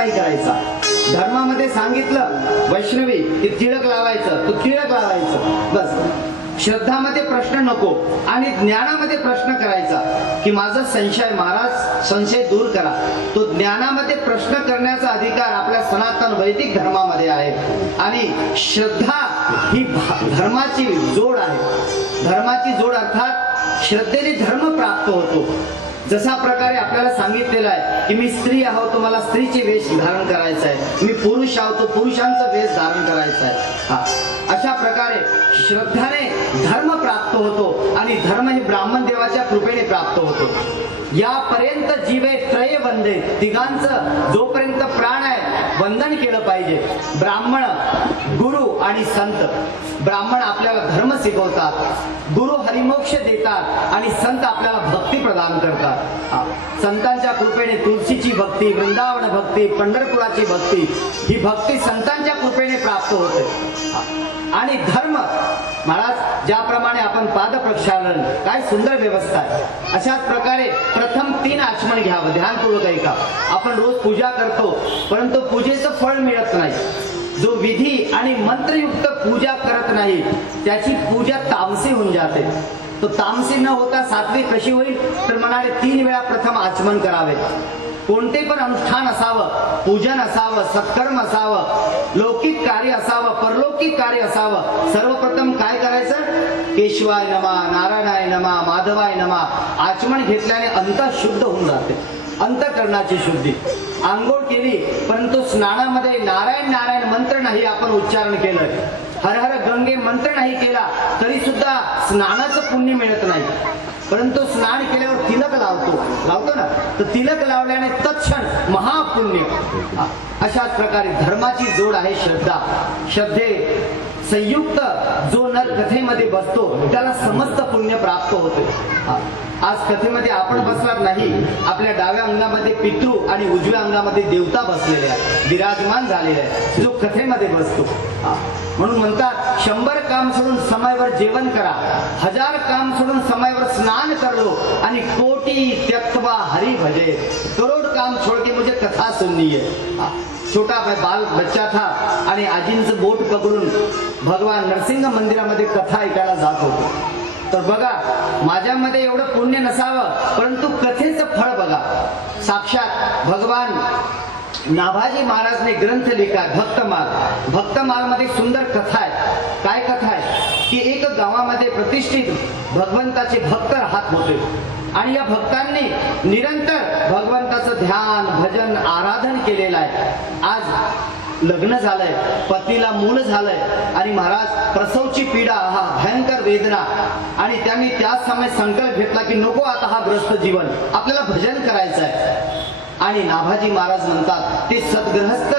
नाही करायचा. धर्मामध्ये सांगितलं वैष्णवी की तिळक लावायचं, तू तिळक लावायचं बस. श्रद्धामध्ये प्रश्न नको आणि ज्ञानामध्ये प्रश्न करायचा की माझा संशय महाराज संशय दूर करा. तो ज्ञानामध्ये प्रश्न करण्याचा अधिकार आपल्या सनातन वैदिक धर्मामध्ये आहे. आणि श्रद्धा ही धर्माची जोड आहे. धर्माची जोड अर्थात श्रद्धेने धर्म प्राप्त होतो. जसा प्रकारे आपल्याला सांगितलेलं आहे की मी स्त्री आहो तो मला स्त्रीचे वेश धारण करायचा आहे, मी पुरुष आहो तो पुरुषांचा वेश धारण करायचा आहे. अशा प्रकारे श्रद्धाने धर्म प्राप्त होतो आणि धर्म हे ब्राह्मण देवाच्या कृपेने प्राप्त होतो. यापर्यंत जीवे त्रय वंदे, तिघांचं जोपर्यंत प्राण आहे वंदन केलं पाहिजे. ब्राह्मण, गुरु आणि संत. ब्राह्मण आपल्याला धर्म शिकवतात, गुरु हरिमोक्ष देतात आणि संत आपल्याला भक्ती प्रदान करतात. संतांच्या कृपेने तुळशीची भक्ती, वृंदावन भक्ती, पंढरपुराची भक्ती, ही भक्ती संतांच्या कृपेने प्राप्त होते. आणि धर्म महाराज ज्याप्रमाणे आपण पाद प्रक्षालन, काय सुंदर व्यवस्था आहे. अशाच प्रकारे प्रथम 3 आचमन घ्यावं. ध्यानपूर्वक ऐका. आपण रोज पूजा करतो परंतु पूजेचं फळ मिळत नाही. जो विधी आणि मंत्रयुक्त पूजा करत नाही त्याची पूजा तामसी होऊन जाते. तो तामसी न होता सात्विक कशी होईल तर म्हणाले 3 वेळा प्रथम आचमन करावे. कोणते पण अनुष्ठान असावं, पूजन असावं, सत्कर्म असावं, लौकिक कार्य असावं, परलौकिक कार्य असावं, सर्वप्रथम काय करायचं? केशवाय नमा, नारायणाय नमा, माधवाय नमा. आचमन घेतल्याने अंत शुद्ध होऊन जाते. अंतःकरणाची शुद्धी. आंघोळ केली परंतु स्नानामध्ये नारायण नारायण मंत्र नाही आपण उच्चारण केलं, हर हर गंगे मंत्र नाही केला तरी सुद्धा स्नानाचं पुण्य मिळत नाही. परंतु स्नान केल्यावर तिलक लावतो ना, तर तिलक लावल्याने तत्क्षण महापुण्य. अशाच प्रकारे धर्माची जोड आहे श्रद्धा. श्रद्धे संयुक्त जो नर कथेमध्ये बसतो त्याला समस्त पुण्य प्राप्त होते. आज कथेमध्ये आपण बसणार नाही, आपल्या डाव्या अंगामध्ये पितृ आणि उजव्या अंगामध्ये देवता बसलेले आहेत, विराजमान झालेले आहे, जो कथेमध्ये बसतो. म्हणून म्हणतात 100 काम सोडून समयवर जेवण करा, 1000 काम सोडून समयवर स्नान कर लो आणि कोटी त्यक्त्वा हरि भजे. करोड़ काम छोड़ के मुझे कथा सुननी है. छोटा बाल बच्चा था आणि आजींचं बोट पकडून भगवान नरसिंह मंदिरामध्ये कथा ऐकायला जात होतो. तर बघा माझ्यामध्ये एवढं पुण्य नसावं परंतु कथेचं फळ बघा. साक्षात भगवान नाभाजी महाराजने ग्रंथ लिखा भक्तमाल. भक्तमाल मध्ये सुंदर कथा आहे. काय कथा आहे की एक गावामध्ये प्रतिष्ठित भगवंताचे भक्त राहत होते आणि या भक्तांनी निरंतर भगवंताचं ध्यान भजन आराधन केलेलं आहे. आज लग्न झालंय, पतीला मूल झालंय आणि महाराज प्रसवची पीडा, हा भयंकर वेदना, आणि त्यांनी त्याच समय संकल्प घेतला की नको आता हा ग्रस्त जीवन, आपल्याला भजन करायचं आहे. आणि नाभाजी महाराज म्हणतात ते सद्गृहस्थ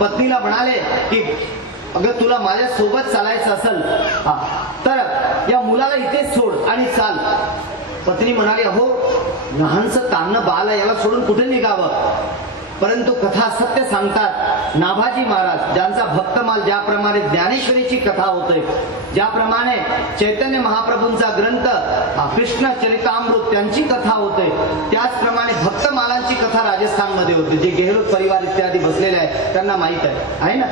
पत्नीला म्हणाले की अगं तुला माझ्या सोबत चालायचं असेल तर या मुलाला इथेच सोड आणि चाल. पत्नी म्हणाली अहो लहानसं तान्ह बाल आहे, याला सोडून कुठे निघावं. परंतु कथा सत्य सांगतात. नाभाजी महाराज ज्यांचा भक्तमाल, ज्याप्रमाणे ज्ञानेश्वरीची कथा होते, ज्याप्रमाणे चैतन्य महाप्रभूंचा ग्रंथ कृष्ण चरितामृत त्यांची कथा होते, त्याचप्रमाणे भक्तमालांची कथा राजस्थानमध्ये होते. जे गेहलोत परिवार इत्यादी बसलेले आहेत त्यांना माहित आहे ना.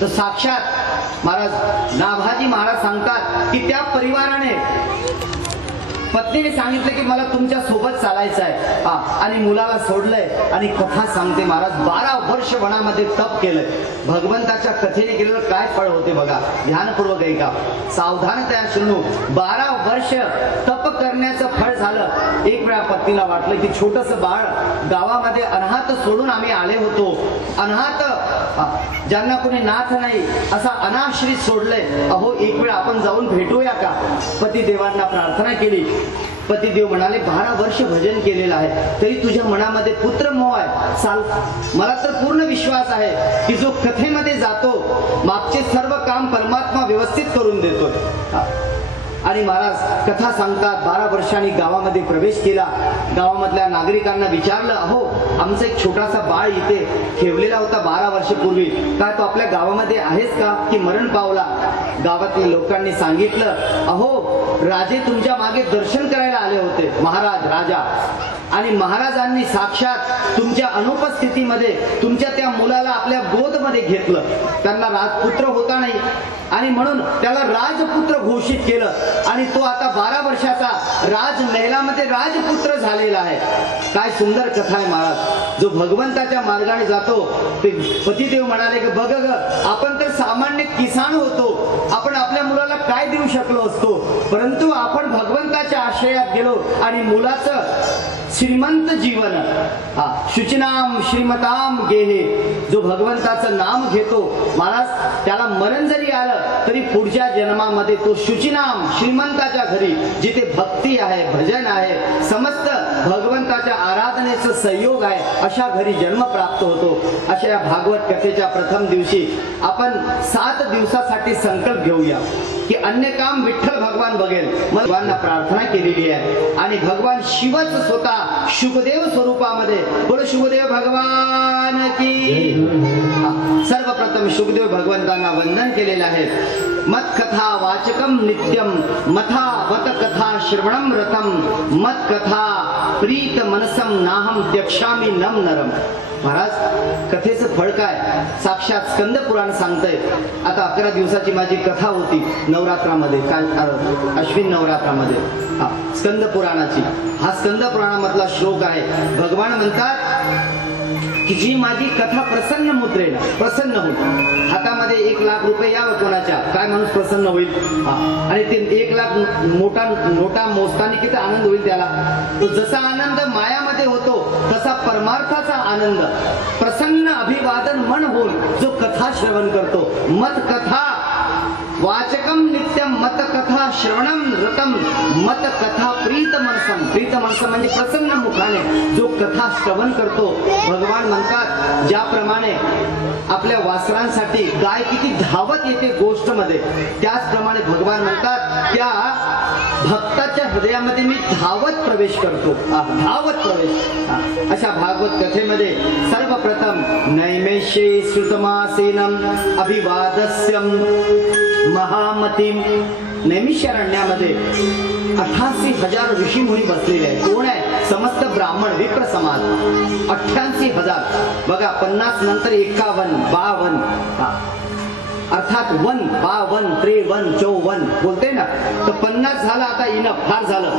तर साक्षात महाराज नाभाजी महाराज सांगतात की त्या परिवाराने पत्नीने सांगितलं की मला तुमच्या सोबत चालायचं आहे आणि मुलाला सोडलंय. आणि कथा सांगते महाराज 12 वर्ष वनामध्ये तप केलंय. भगवंताच्या कथेने केलेलं काय फळ होते बघा. ध्यानपूर्वक ऐका, सावधानतया शृणू. 12 वर्ष तप करण्याचं फळ झालं. एक वेळा पत्नीला वाटलं की छोटस बाळ गावामध्ये अनाथ सोडून आम्ही आले होतो, अनाथ ज्यांना कोणी नाथ नाही असा अनाश्रित सोडलंय. अहो एक वेळ आपण जाऊन भेटूया का. पतिदेवांना प्रार्थना केली. पतिदेव म्हणाले 12 वर्ष भजन केलेलं आहे तरी तुझ्या मनामध्ये पुत्र मोह आहे. चाल, मला तर पूर्ण विश्वास आहे की जो कथेमध्ये जातो मागचे सर्व काम परमात्मा व्यवस्थित करून देतो. आणि महाराज कथा सांगतात 12 वर्षांनी गावामध्ये प्रवेश केला. गावामधल्या नागरिकांना विचारलं, अहो आमचा एक छोटासा बाळ इथे ठेवलेला होता 12 वर्षापूर्वी, काय तो आपल्या गावामध्ये आहेस का की मरण पावला? गावातील लोकांनी सांगितलं, अहो राजे तुमच्या मागे दर्शन करायला आले होते, महाराज राजा, आणि महाराजांनी साक्षात तुमच्या अनुपस्थितीमध्ये तुमच्या त्या मुलाला आपल्या गोदमध्ये घेतलं. त्यांना राजपुत्र होता नाही आणि म्हणून त्याला राजपुत्र घोषित केलं आणि तो आता 12 वर्षाचा राजमहलामध्ये राजपुत्र झालेला आहे. काय सुंदर कथा आहे महाराज. जो भगवंताच्या मार्गाने जातो ते पतिदेव म्हणाले की बघ ग, आपण तर सामान्य किसान होतो, आपण आपल्या मुलाला काय देऊ शकलो असतो, परंतु आपण भगवंताच्या आश्रयात गेलो आणि मुलाचं श्रीमंत जीवन, शुचिनाम श्रीमताम गेहे, जो भगवंताचं नाम घेतो महाराज त्याला मरण जरी आलं तरी पुढच्या जन्मामध्ये तो शुचिनाम श्रीमंताच्या घरी जिथे भक्ती आहे, भजन आहे, समस्त भगवंताच्या आराधनेचं संयोग आहे अशा घरी जन्म प्राप्त होतो. अशा या भागवत कथेच्या प्रथम दिवशी आपण 7 दिवसासाठी संकल्प घेऊया की अन्य काम विठ्ठल भगवान बघेल. भगवानना प्रार्थना केलेली आहे आणि भगवान शिवच स्वतः शुकदेव स्वरूपामध्ये, बोल शुकदेव भगवान की. सर्वप्रथम शुकदेव भगवंतांना वंदन केलेलं आहे. मत कथा वाचकम नित्यम मथा वत कथा श्रवणम रतम मत कथा प्रीत मनसम नाहम त्यक्षामी नम नरम. महाराज कथेचं फळ काय? साक्षात स्कंद पुराण सांगतंय. आता 11 दिवसाची माझी कथा होती नवरात्रामध्ये, काय अश्विन नवरात्रामध्ये स्कंद पुराणाची. हा स्कंद पुराणामधला श्लोक आहे. भगवान म्हणतात की जी माझी कथा प्रसन्न मुद्रेन प्रसन्न होईल, हातामध्ये 1 लाख रुपये यावं कोणाच्या, काय माणूस प्रसन्न होईल? आणि ते 1 लाख नोटा मोजताना किती आनंद होईल त्याला. तो जसा आनंद मायामध्ये होतो तसा परमार्थाचा आनंद प्रसन्न अभिवादन मन होऊन जो कथा श्रवण करतो. मत कथा वाचकम नित्यम मत कथा श्रवणम रतम मत कथा प्रीत मनसम. प्रीत मनसम म्हणजे प्रसन्न मुखाने जो कथा श्रवण करतो. भगवान म्हणतात ज्याप्रमाणे आपल्या वासरांसाठी गाय किती धावत येते गोष्ट मध्ये, त्याचप्रमाणे भगवान म्हणतात त्या भक्ताच्या हृदयामध्ये मी धावत प्रवेश करतो. धावत प्रवेश. अशा भागवत कथेमध्ये सर्वप्रथम नैमेषे श्रुतमासेनम अभिवादस्यम महामतीम. नैमिषारण्यामध्ये 88,000 ऋषी मुनी बसलेले आहेत. कोण आहे? समस्त ब्राह्मण विप्र समाज. 88,000. बघा 50 नंतर 51 52 अर्थात 1 52 53 54 बोलते ना, तर 50 झालं आता इनफ, फार झालं.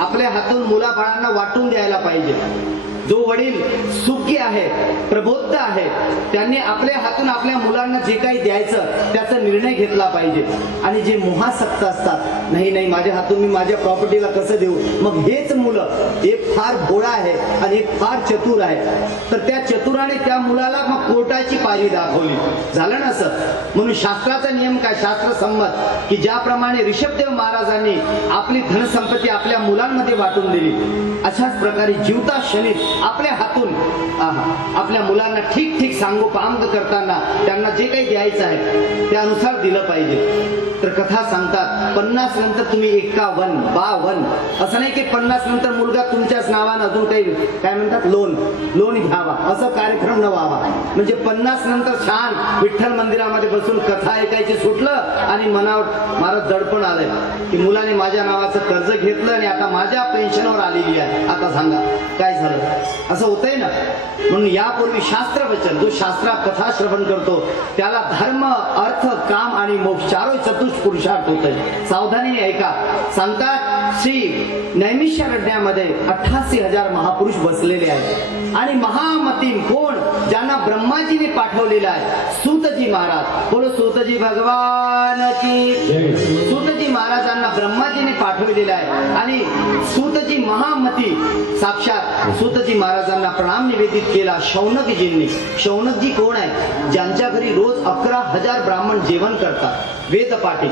आपल्या हातून मुलाबाळांना वाटून द्यायला पाहिजे. जो वडील सुखी आहे, प्रबोध आहे, त्यांनी आपल्या हातून आपल्या मुलांना जे काही द्यायचं त्याचा निर्णय घेतला पाहिजे. आणि जे मोहासक्त असतात, नाही नाही माझ्या हातून मी माझ्या प्रॉपर्टीला कसं देऊ, मग हेच मुलं, एक फार भोळा आहे आणि एक फार चतुर आहे, तर त्या चतुराने त्या मुलाला मग कोर्टाची पायरी दाखवली. झालं ना सर. म्हणून शास्त्राचा नियम काय? शास्त्र संमत की ज्याप्रमाणे ऋषभदेव महाराजांनी आपली धनसंपत्ती आपल्या मुलांमध्ये वाटून दिली, अशाच प्रकारे जीवता क्षणीत आपल्या हातून आपल्या मुलांना ठीक ठीक सांगोपांग करताना त्यांना जे काही द्यायचं आहे त्यानुसार दिलं पाहिजे. तर कथा सांगतात 50 नंतर तुम्ही 51 52 असं नाही की 50 नंतर मुलगा तुमच्याच नावानं अजून काही काय म्हणतात लोन घ्यावा, असं कार्यक्रम न व्हावा. म्हणजे 50 नंतर छान विठ्ठल मंदिरामध्ये बसून कथा ऐकायची सुटलं आणि मनावर मला दडपण आलंय की मुलाने माझ्या नावाचं कर्ज घेतलं आणि आता माझ्या पेन्शनवर आलेली आहे, आता सांगा काय झालं. असं होतंय ना. म्हणून यापूर्वी शास्त्र वचन, जो शास्त्रात कथा श्रवण करतो त्याला धर्म अर्थ काम आणि मोक्ष चारों चतुष्पुरुषार्थ होतंय. सावधानीने ऐका. सांगतात श्री नैमिषारण्यामध्ये 88,000 महापुरुष बसलेले आहेत आणि महामतीम कोण? ज्यांना ब्रह्माजीने पाठवलेला आहे. सूतजी महाराज. बोलो सूतजी भगवान की. सूतजी महाराजांना ब्रह्माजीने पाठवलेला आहे आणि सूतजी महामती साक्षात सूतजी महाराजांना प्रणाम निवेदित केला शौनकजींनी. शौनकजी कोण आहे? ज्यांच्या घरी रोज 11,000 ब्राह्मण जेवण करतात, वेदपाठी.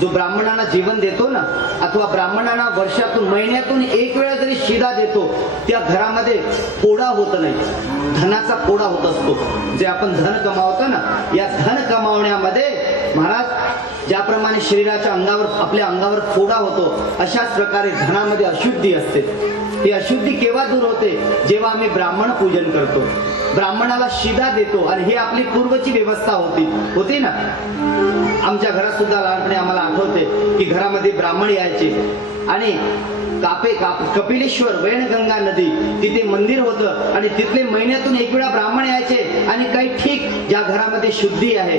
जो ब्राह्मणांना जेवण देतो ना, अथवा ब्राह्मणांना वर्षातून महिन्यातून 1 वेळा जरी शिदा देतो, त्या घरामध्ये फोडा होत नाही, धनाचा फोडा होत असतो. जे आपण धन कमावतो ना, या धन कमावण्यामध्ये महाराज ज्याप्रमाणे शरीराच्या अंगावर आपल्या अंगावर फोडा होतो अशाच प्रकारे धनामध्ये अशुद्धी असते. ती अशुद्धी केव्हा दूर होते? जेव्हा आम्ही ब्राह्मण पूजन करतो, ब्राह्मणाला शिदा देतो. आणि ही आपली पूर्वची व्यवस्था होती ना. आमच्या घरात सुद्धा लहानपणी आम्हाला आठवते की घरामध्ये ब्राह्मण यायचे आणि कपिलेश्वर वैनगंगा नदी तिथे मंदिर होतं आणि तिथले महिन्यातून एक वेळा ब्राह्मण यायचे आणि काही ठीक ज्या घरामध्ये शुद्धी आहे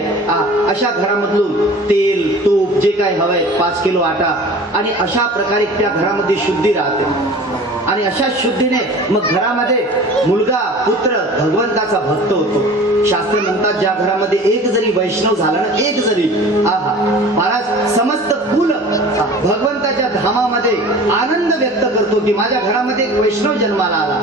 अशा घरामधून तेल तूप जे काही हवंय 5 किलो आटा आणि अशा प्रकारे त्या घरामध्ये शुद्धी राहते. आणि अशा शुद्धीने मग घरामध्ये मुलगा पुत्र भगवंताचा भक्त होतो. शास्त्र म्हणतात ज्या घरामध्ये एक जरी वैष्णव झाला ना, एक जरी महाराज समस्त कुल भगवंताच्या धामामध्ये आनंद व्यक्त करतो की माझ्या घरामध्ये एक वैष्णव जन्माला आला.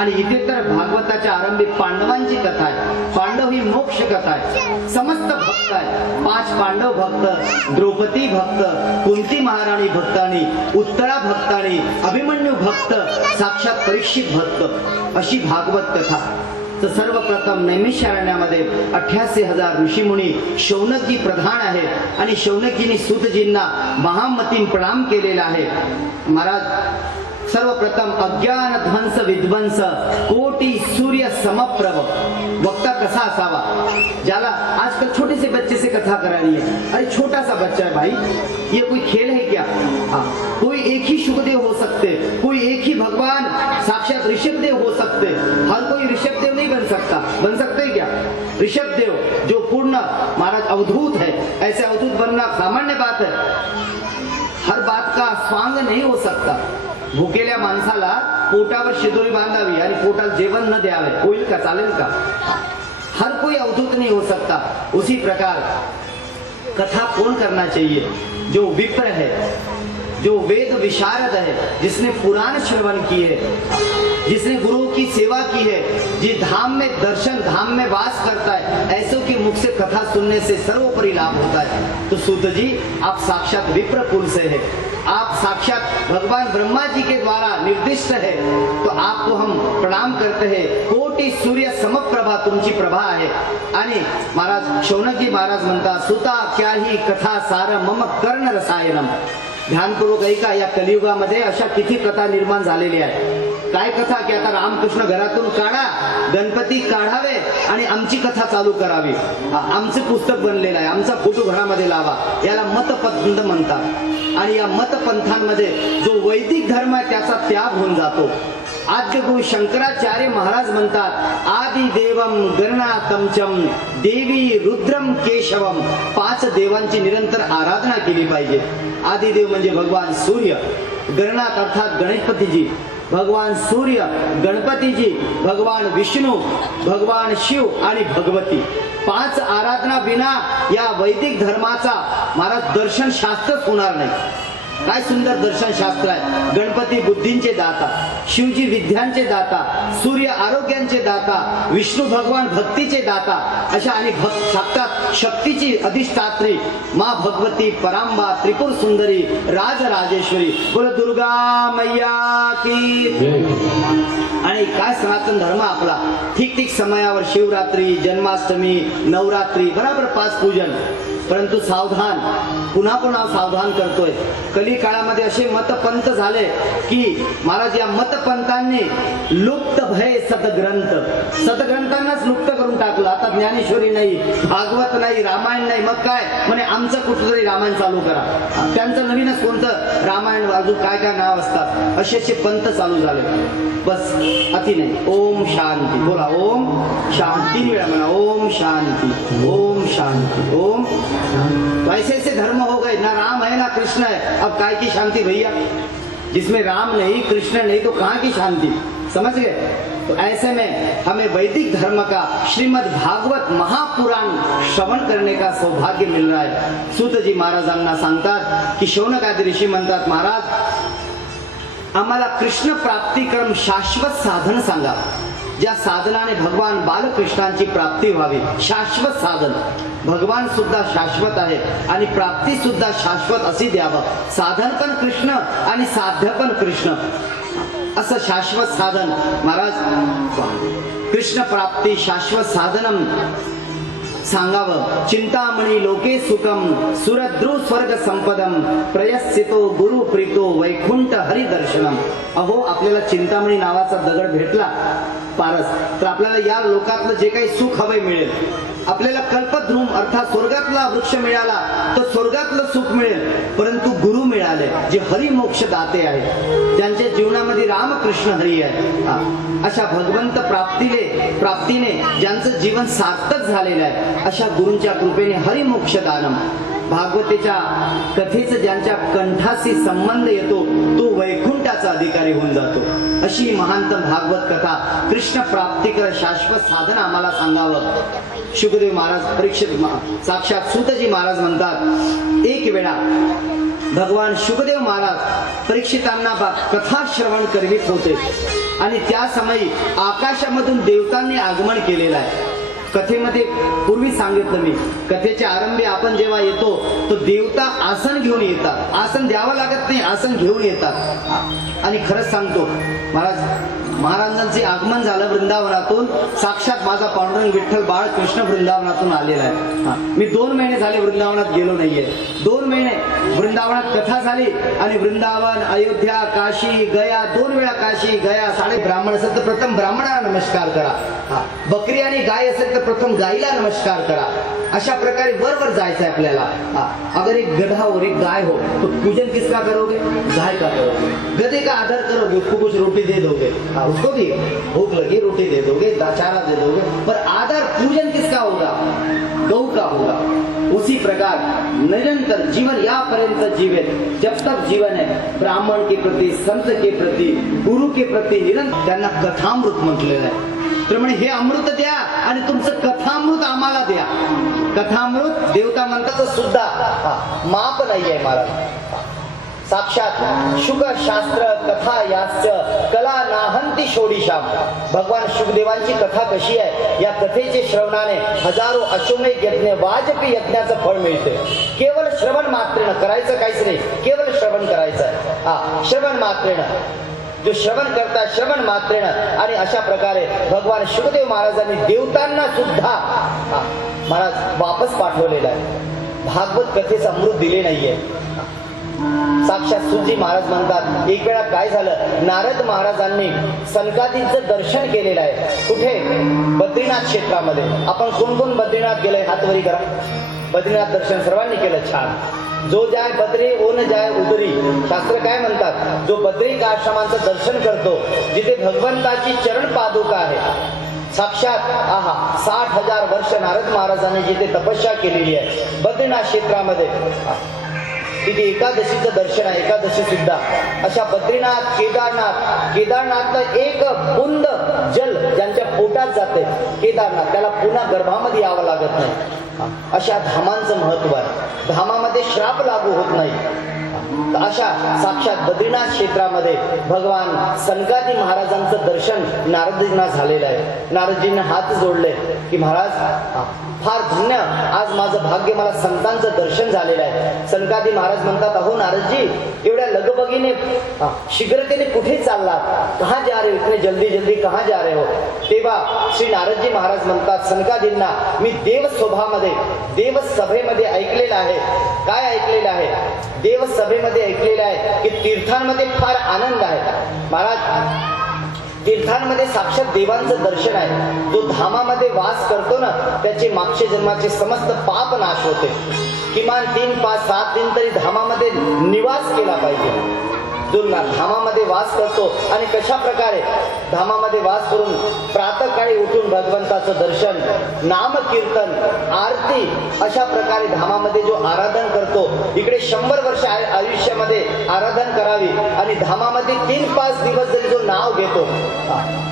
आणि इथे तर भागवताच्या आरंभी पांडवांची कथा आहे. पांडव ही मोक्ष कथा आहे. समस्त भक्त आहे. 5 पांडव भक्त, द्रौपदी भक्त, कुंती महाराणी भक्तानी, उत्तरा भक्तानी, अभिमन्यू भक्त, साक्षात परीक्षित भक्त, अशी भागवत कथा. तर सर्वप्रथम नैमिषारण्यामध्ये 88,000 ऋषीमुनी शौनकजी प्रधान आहेत आणि शौनकजींनी सूतजींना महामतीन प्रणाम केलेला आहे. महाराज सर्वप्रथम अज्ञान ध्वंस विध्वंस कोटी सूर्य समप्रभ. वक्ता कसा असावा? ज्याला आजकल छोटे से बच्चे से कथा करानी है. अरे छोटा सा बच्चा है भाई, ये कोई खेल है क्या? कोई एक ही शुभदेव हो सकते, कोई एक ही भगवान साक्षात ऋषभदेव हो सकते. हर कोई ऋषभदेव नहीं बन सकता. बन सकते क्या? ऋषभदेव जो पूर्ण महाराज अवधूत है, ऐसे अवधूत बनना सामान्य बात है. हर बात का स्वांग नहीं हो सकता. भुकेल्या माणसाला पोटावर शिदोरी बांधावी आणि पोटाला जेवण न द्यावे, होईल का? चालेल का? हर कोई अवधूत नहीं हो सकता. उसी प्रकार कथा कौन करना चाहिए? जो विप्र है, जो वेद विशारद है, जिसने पुराण श्रवण किए, जिसने गुरु की सेवा की है, जी धाम में दर्शन, धाम में वास करता है, ऐसों के मुख से कथा सुनने से सर्वोपरि लाभ होता है. तो सूत जी आप साक्षात विप्र कुल से है, आप साक्षात भगवान ब्रह्मा जी के द्वारा निर्दिष्ट है, तो आपको हम प्रणाम करते हैं. कोटी सूर्य समप्रभा तुमची प्रभा आहे. आणि महाराज शौनकजी महाराज म्हणतात सुता क्या ही कथा सार मम कर्ण रसायनम. ध्यानपूर्वक ऐका. या कलियुगामध्ये अशा किती कथा निर्माण झालेल्या आहेत. काय कथा की आता रामकृष्ण घरातून काढा, गणपती काढावे आणि आमची कथा चालू करावी. आमचं पुस्तक बनलेलं आहे, आमचा फोटो घरामध्ये लावा. याला मतपंथ म्हणतात. आणि या मतपंथांमध्ये जो वैदिक धर्म आहे त्याचा त्याग होऊन जातो. आद्य गुरु शंकराचार्य महाराज म्हणतात आदि देवम गणनाथमचम देवी रुद्रम केशवम. 5 देवांची निरंतर आराधना केली पाहिजे. आदिदेव म्हणजे भगवान सूर्य, गणनाथ अर्थात गणपतीजी, भगवान सूर्य, गणपतीजी, भगवान विष्णू, भगवान शिव आणि भगवती. 5 आराधना विना या वैदिक धर्माचा महाराज दर्शन शास्त्रच होणार नाही. काय सुंदर दर्शन शास्त्र आहे. गणपती बुद्धींचे दाता, शिवजी विद्यांचे दाता, सूर्य आरोग्यांचे दाता, विष्णू भगवान भक्तीचे दाता, अशा आणि साक्षात शक्तीची अधिष्ठात्री माँ भगवती परांबा त्रिपुर सुंदरी राजराजेश्वरी. बोल दुर्गा मैया की. आणि काय सनातन धर्म आपला ठीक समयावर शिवरात्री, जन्माष्टमी, नवरात्री बराबर 5 पूजन. परंतु सावधान, पुन्हा सावधान करतोय. कली काळामध्ये असे मतपंथ झाले की महाराज या मतपंथांनी लुप्त भय सतग्रंथांनाच लुप्त करून टाकलं. आता ज्ञानेश्वरी नाही, भागवत नाही, रामायण नाही. मग काय म्हणे आमचं कुठं तरी रामायण चालू करा. त्यांचं नवीनच कोणतं रामायण, अजून काय काय नाव असतात, असे पंथ चालू झाले. बस अति नाही. ओम शांती. बोला ओम शांती. 3 वेळा म्हणा ओम शांती, ओम शांती, ओम. तो ऐसे धर्म हो गए, ना राम है ना कृष्ण है, अब काय की शांति भैया? जिसमें राम नहीं कृष्ण नहीं तो कहाँ की शांति? समझ गए? तो ऐसे में हमें वैदिक धर्म का श्रीमद् भागवत महापुराण श्रवण करने का सौभाग्य मिल रहा है. सूत जी महाराजांना सांगतात की शौनकादी ऋषी म्हणतात महाराज आम्हाला कृष्ण प्राप्तिक्रम शाश्वत साधन सांगा, ज्या साधनाने भगवान बालकृष्णांची प्राप्ती व्हावी. शाश्वत साधन. भगवान सुद्धा शाश्वत आहे आणि प्राप्ती सुद्धा शाश्वत अशी द्यावं. साधन पण कृष्ण आणि साध्य पण कृष्ण, असं शाश्वत साधन. महाराज कृष्ण प्राप्ती शाश्वत साधनम सांगावं, चिंतामणी लोके सुखम सुरद्रु स्वर्ग संपदम प्रयस्सितो गुरु प्रीतो वैकुंठ हरी दर्शनम. अहो, आपल्याला चिंतामणी नावाचा दगड भेटला पारस, तर आपल्याला या लोकातलं जे काही सुख हवे मिळेल. आपल्याला कल्पद्रुम अर्थात स्वर्गातला वृक्ष मिळाला तर स्वर्गातलं सुख मिळेल. परंतु गुरु मिळाले जे हरी मोक्ष दाते आहेत, त्यांच्या जीवनामध्ये रामकृष्ण हरी आहे. अशा भगवंत प्राप्तीने ज्यांचं जीवन सार्थक झालेलं आहे, अशा गुरूंच्या कृपेने हरी मोक्ष दानम. भागवतेच्या कथेचा ज्यांच्या कंठाशी संबंध येतो तो वैकुंठाचा अधिकारी होऊन जातो. अशी महानतम भागवत कथा कृष्ण प्राप्तिकर शाश्वत साधन आम्हाला सांगावं. शुकदेव महाराज परीक्षित साक्षात सूतजी महाराज म्हणतात, एक वेळा भगवान शुकदेव महाराज परीक्षितांना कथा श्रवण करवित होते आणि त्या समयी आकाशामधून देवतांनी आगमन केलेलं आहे. कथेमध्ये पूर्वी सांगितलं मी, कथेच्या आरंभी आपण जेव्हा येतो तो देवता आसन घेऊन येतात. आसन द्यावं लागत नाही, आसन घेऊन येतात. आणि खरंच सांगतो महाराजांचे आगमन झालं वृंदावनातून. साक्षात माझा पांडुरंग विठ्ठल बाळ कृष्ण वृंदावनातून आलेला आहे. मी 2 महिने झाले वृंदावनात गेलो नाहीये. 2 महिने वृंदावनात कथा झाली आणि वृंदावन, अयोध्या, काशी, गया, 2 वेळा काशी गया. साडे ब्राह्मण असेल तर प्रथम ब्राह्मणाला नमस्कार करा. बकरी आणि गाय असेल तर प्रथम गायीला नमस्कार करा. अशा प्रकारे वर जायचं आहे आपल्याला. अगर एक गधा और एक गाय हो तो पूजन किसका करोगे? गाय का करोगे. गधे का आदर करोगे, उसको कुछ रोटी दे दोगे, उसको भी भूख लगी रोटी दे दोगे, चारा दे दोगे, पर आदर पूजन किसका होगा? गौ का होगा. उसी प्रकार निरंतर जीवन या पर्यंत जीवे, जब तक जीवन है ब्राह्मण के प्रति, संत के प्रति, गुरु के प्रति निरंतर त्यांना कथामृत म्हटलेलं आहे. तर म्हणे हे अमृत द्या आणि तुमचं कथामृत आम्हाला द्या. कथामृत देवता म्हणतात सुद्धा माप नाहीये महाराज. साक्षात शुक शास्त्र कथा याश्च कला नाहंती शोडिशाम. भगवान शुकदेवांची कथा कशी आहे, या कथेचे श्रवणाने हजारो अश्वमेध यज्ञ, वाजपेयी यज्ञाचं फळ मिळते. केवळ श्रवण मात्रेनं, करायचं काहीच नाही, केवळ श्रवण करायचं. श्रवण मात्रेनं जो श्रवण करता श्रवण मात्रेनं. आणि अशा प्रकारे भगवान शुकदेव महाराजांनी देवतांना सुद्धा महाराज वापस पाठवलेला आहे. भागवत कथेचं अमृत दिले नाहीये. साक्षात सुजी महाराज म्हणतात, एक वेळा काय झालं, नारद महाराजांनी सनकादींचं दर्शन केलेलं आहे. कुठे? बद्रीनाथ क्षेत्रामध्ये. आपण कोण कोण बद्रीनाथ गेलंय हात वरी करा. बद्रीनाथ दर्शन सर्वांनी केलं. छान. जो जाय बद्री ओन जाय उदरी. शास्त्र काय म्हणतात, जो बद्रिक आश्रमांचं दर्शन करतो, जिथे भगवंताची चरण पादुका आहे, साक्षात 60,000 वर्ष नारद महाराजांनी जिथे तपस्या केलेली आहे बद्रीनाथ क्षेत्रामध्ये, तिथे एकादशीचं दर्शन आहे. एकादशी सुद्धा अशा बद्रीनाथ, केदारनाथचं एक बुंद जल ज्यांच्या पोटात जाते केदारनाथ, त्याला पुन्हा गर्भामध्ये यावं लागत नाही. अशा धामांचं महत्व आहे. धामामध्ये श्राप लागू होत नाही. अशा साक्षात बद्रीनाथ क्षेत्रामध्ये भगवान सनकादी महाराजांचं दर्शन नारदजींना झालेलं आहे. नारदजींना हात जोडले की महाराज फार धन्य, आज माझं भाग्य, मला संतांचं दर्शन झालेलं आहे. सनकादी महाराज म्हणतात, अहो नारदजी, एवढ्या लगबगीने शीघ्रतेने कुठे चाललात? कहा जा रहे हो इतने जल्दी जल्दी, कहा जा रहे हो? तेव्हा श्री नारदजी महाराज म्हणतात सनकादींना, मी देव सभामध्ये, देव सभेमध्ये ऐकलेलं आहे. काय ऐकलेलं आहे? देव सभेमध्ये ऐकलेलं आहे की तीर्थांमध्ये फार आनंद आहे. महाराज, तीर्थांमध्ये साक्षात देवांचं दर्शन आहे. जो धामामध्ये वास करतो ना, त्याचे मागच्या जन्माचे समस्त पाप नाश होते. किमान 3, 5, 7 दिन तरी धामामध्ये निवास केला पाहिजे. जो धामामध्ये वास करतो आणि कशा प्रकारे धामामध्ये वास करून प्रातःकाळी उठून भगवंताचं दर्शन, नाम कीर्तन, आरती, अशा प्रकारे धामामध्ये जो आराधन करतो, इकडे 100 वर्ष आयुष्यामध्ये आराधन करावी आणि धामामध्ये 3-5 दिवस जरी जो नाव घेतो,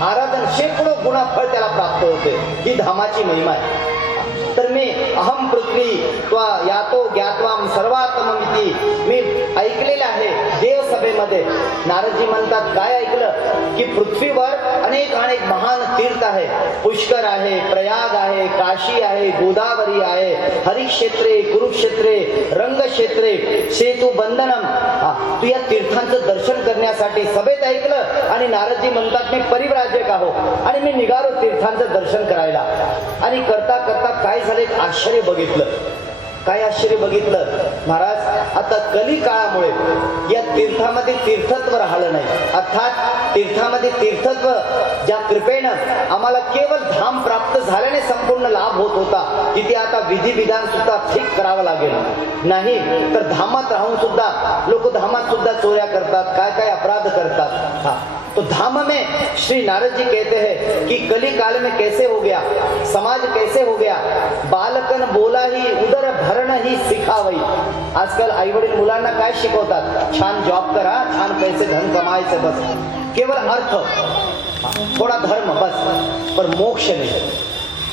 आराधन शेकडो गुणा फळ त्याला प्राप्त होते. ही धामाची महिमा आहे. तर मी अहम पृथ्वी त्वा यातो ज्ञात्वाम सर्वात्ममिती, मी ऐकलेलं आहे देव सभेमध्ये. नारदजी म्हणतात, काय ऐकलं? की पृथ्वीवर अनेक महान तीर्थ आहे. पुष्कर आहे, प्रयाग आहे, काशी आहे, गोदावरी आहे, हरिक्षेत्रे, कुरुक्षेत्रे, रंगक्षेत्रे, सेतू बंधनम. तू या तीर्थांचं दर्शन करण्यासाठी सभेत ऐकलं आणि नारदजी म्हणतात, मी परिव्राजक आहो आणि मी निघालो तीर्थांचं दर्शन करायला. आणि करता करता काय काय झालं एक आश्चर्य बघितलं. काय आश्चर्य बघितलं महाराज, आता कली काळामुळे या तीर्थामध्ये तीर्थत्व राहिलं नाही. अर्थात तीर्थामध्ये तीर्थत्व ज्या कृपेनं आम्हाला केवळ धाम प्राप्त झाल्याने संपूर्ण लाभ होत होता, तिथे आता विधी विधान सुद्धा ठीक करावं लागेल. नाही तर धामात राहून सुद्धा लोक धामात सुद्धा चोऱ्या करतात, काय काय अपराध करतात. हा तो धाम में श्री नारद जी कहते हैं कि कली काल में कैसे हो गया, समाज कैसे हो गया, बालकन बोला ही उदर भरण ही सिखावई. आजकाल आई वडील मुलांना काय शिकवतात, छान जॉब करा, छान पैसे धन कमायचे, बस केवळ अर्थ, थोडा धर्म बस, पर मोक्ष नाही.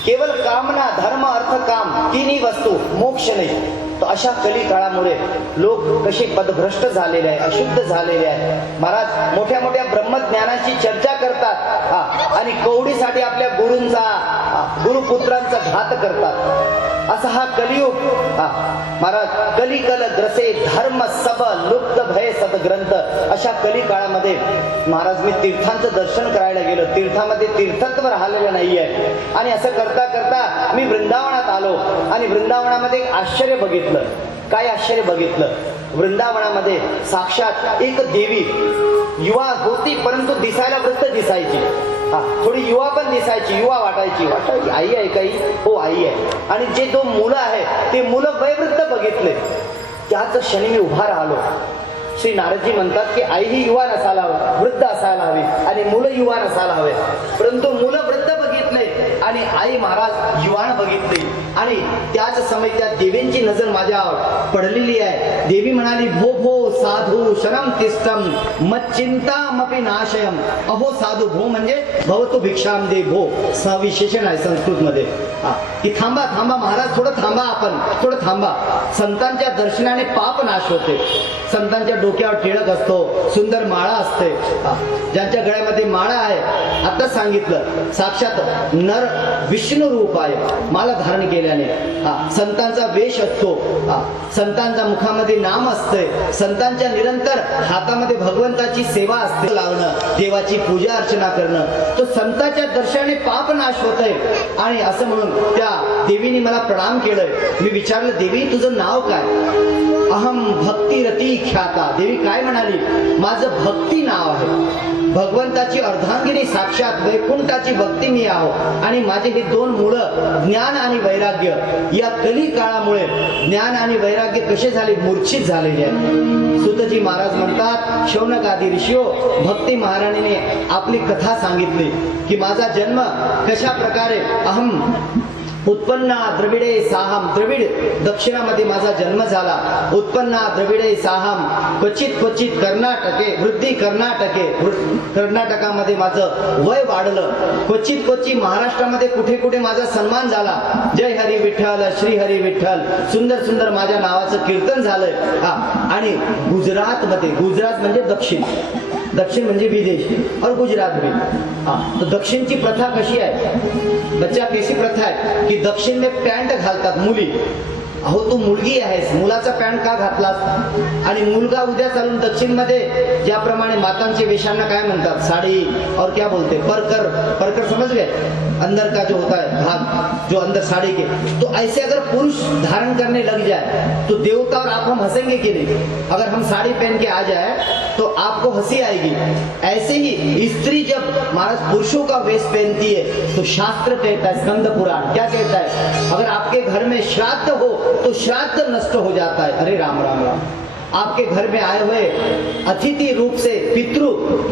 केवळ कामना, धर्म, अर्थ, काम, तिन्ही वस्तू, मोक्ष नाही. तर अशा कली काळामुळे लोक कसे पदभ्रष्ट झालेले आहे, अशुद्ध झालेले आहे. महाराज मोठ्या मोठ्या ब्रह्मज्ञानाची चर्चा करतात आणि कवडीसाठी आपल्या गुरूंचा, गुरुपुत्रांचा घात करतात. असा हा कलियुग. महाराज कलिकल ग्रसे धर्म सब लुप्त भय सदग्रंथ. अशा कली काळामध्ये महाराज मी तीर्थांचं दर्शन करायला गेलो. तीर्थामध्ये तीर्थत्व राहिलेलं नाहीये. आणि असं करता करता मी वृंदावनात आलो आणि वृंदावनामध्ये एक आश्चर्य बघितलं. काय आश्चर्य बघितलं, वृंदावनामध्ये साक्षात एक देवी युवा होती, परंतु दिसायला वृद्ध दिसायची. थोडी युवा पण दिसायची, युवा वाटायची. आई आहे काही, हो आई आहे. आणि जे दोन मुलं आहेत ते मुलं वयोवृद्ध बघितले. त्याच क्षणी मी उभा राहिलो. श्री नारदजी म्हणतात की आई ही युवा नसायला हवी, वृद्ध असायला हवी, आणि मुलं युवा नसायला हवे. परंतु मुलं वृद्ध बघितले आणि आई महाराज युवान बघितली. आणि त्याच समय त्या देवींची नजर माझ्यावर पडलेली आहे. देवी म्हणाली, भो भो साधू शरम तिष्ठम मच्चिंतामपि नाशयम. अहो साधू, भो म्हणजे भवतु भिक्षाम दे. भो सविशेषण आहे संस्कृत मध्ये. की थांबा थांबा महाराज, थोडं थांबा, आपण थोडं थांबा. संतांच्या दर्शनाने पाप नाश होते. संतांच्या डोक्यावर टिळक असतो, सुंदर माळा असते. ज्यांच्या गळ्यामध्ये माळा आहे, आता सांगितलं साक्षात नर विष्णू रूप आहे माला धारण केल्याने. संतांचा वेश असतो, संतांच्या मुखामध्ये नाम असते, संतांच्या निरंतर हातामध्ये भगवंताची सेवा असते, लावणं, देवाची पूजा अर्चना करणं. तो संतांच्या दर्शनाने पाप नाश होत आहे. आणि असं म्हणून त्या देवीने मला प्रणाम केलंय. मी विचारलं, देवी तुझं नाव काय? अहम भक्तिरती ख्याता. देवी काय म्हणाली, माझं भक्ती नाव आहे. भगवंताची अर्धांगिनी, साक्षात वैकुंठाची भक्ती मी आहो. आणि माझे हे दोन मुलं ज्ञान आणि वैराग्य, या कली काळामुळे ज्ञान आणि वैराग्य कसे झाले, मूर्छित झालेले आहे. सुतजी महाराज म्हणतात, शौनक आदी ऋषियो, भक्ती महाराणीने आपली कथा सांगितली की माझा जन्म कशा प्रकारे, अहम उत्पन्ना द्रविडे साहम. द्रविड दक्षिणामध्ये माझा जन्म झाला. उत्पन्ना द्रविडे साहम. क्वचित क्वचित कर्नाटके वृद्धी कर्नाटके. कर्नाटकामध्ये माझं वय वाढलं. क्वचित क्वचित महाराष्ट्रामध्ये कुठे कुठे माझा सन्मान झाला. जय हरी विठ्ठल, श्री हरी विठ्ठल, सुंदर सुंदर माझ्या नावाचं कीर्तन झालंय. आणि गुजरात मध्ये, गुजरात म्हणजे दक्षिण, दक्षिण म्हणजे विदेश और गुजरात भी. तो दक्षिणची प्रथा कशी आहे, बच्चा कैसी प्रथा आहे की दक्षिण में पॅन्ट घालतात मुली. अहो तू मुलगी आहेस, मुलाचा पॅन्ट का घातलास? आणि मुलगा उद्या चालून दक्षिण मध्ये ज्याप्रमाणे मातांचे वेशांना काय म्हणतात, साडी और क्या बोलते, परकर. परकर समझ गए, अंदर का जो होता है भाग, जो अंदर साड़ी के. तो ऐसे अगर पुरुष धारण करने लग जाए तो देवता और आप हम हंसेंगे कि नहीं? अगर हम साड़ी पहन के आ जाए तो आपको हंसी आएगी. ऐसे ही स्त्री जब महाराज पुरुषों का वेश पहनती है तो शास्त्र कहता है, स्कंद पुराण क्या कहता है, अगर आपके घर में श्राद्ध हो तो श्राद्ध नष्ट हो जाता है. अरे राम राम राम. आपके घर में आए हुए अतिथि रूप से पितृ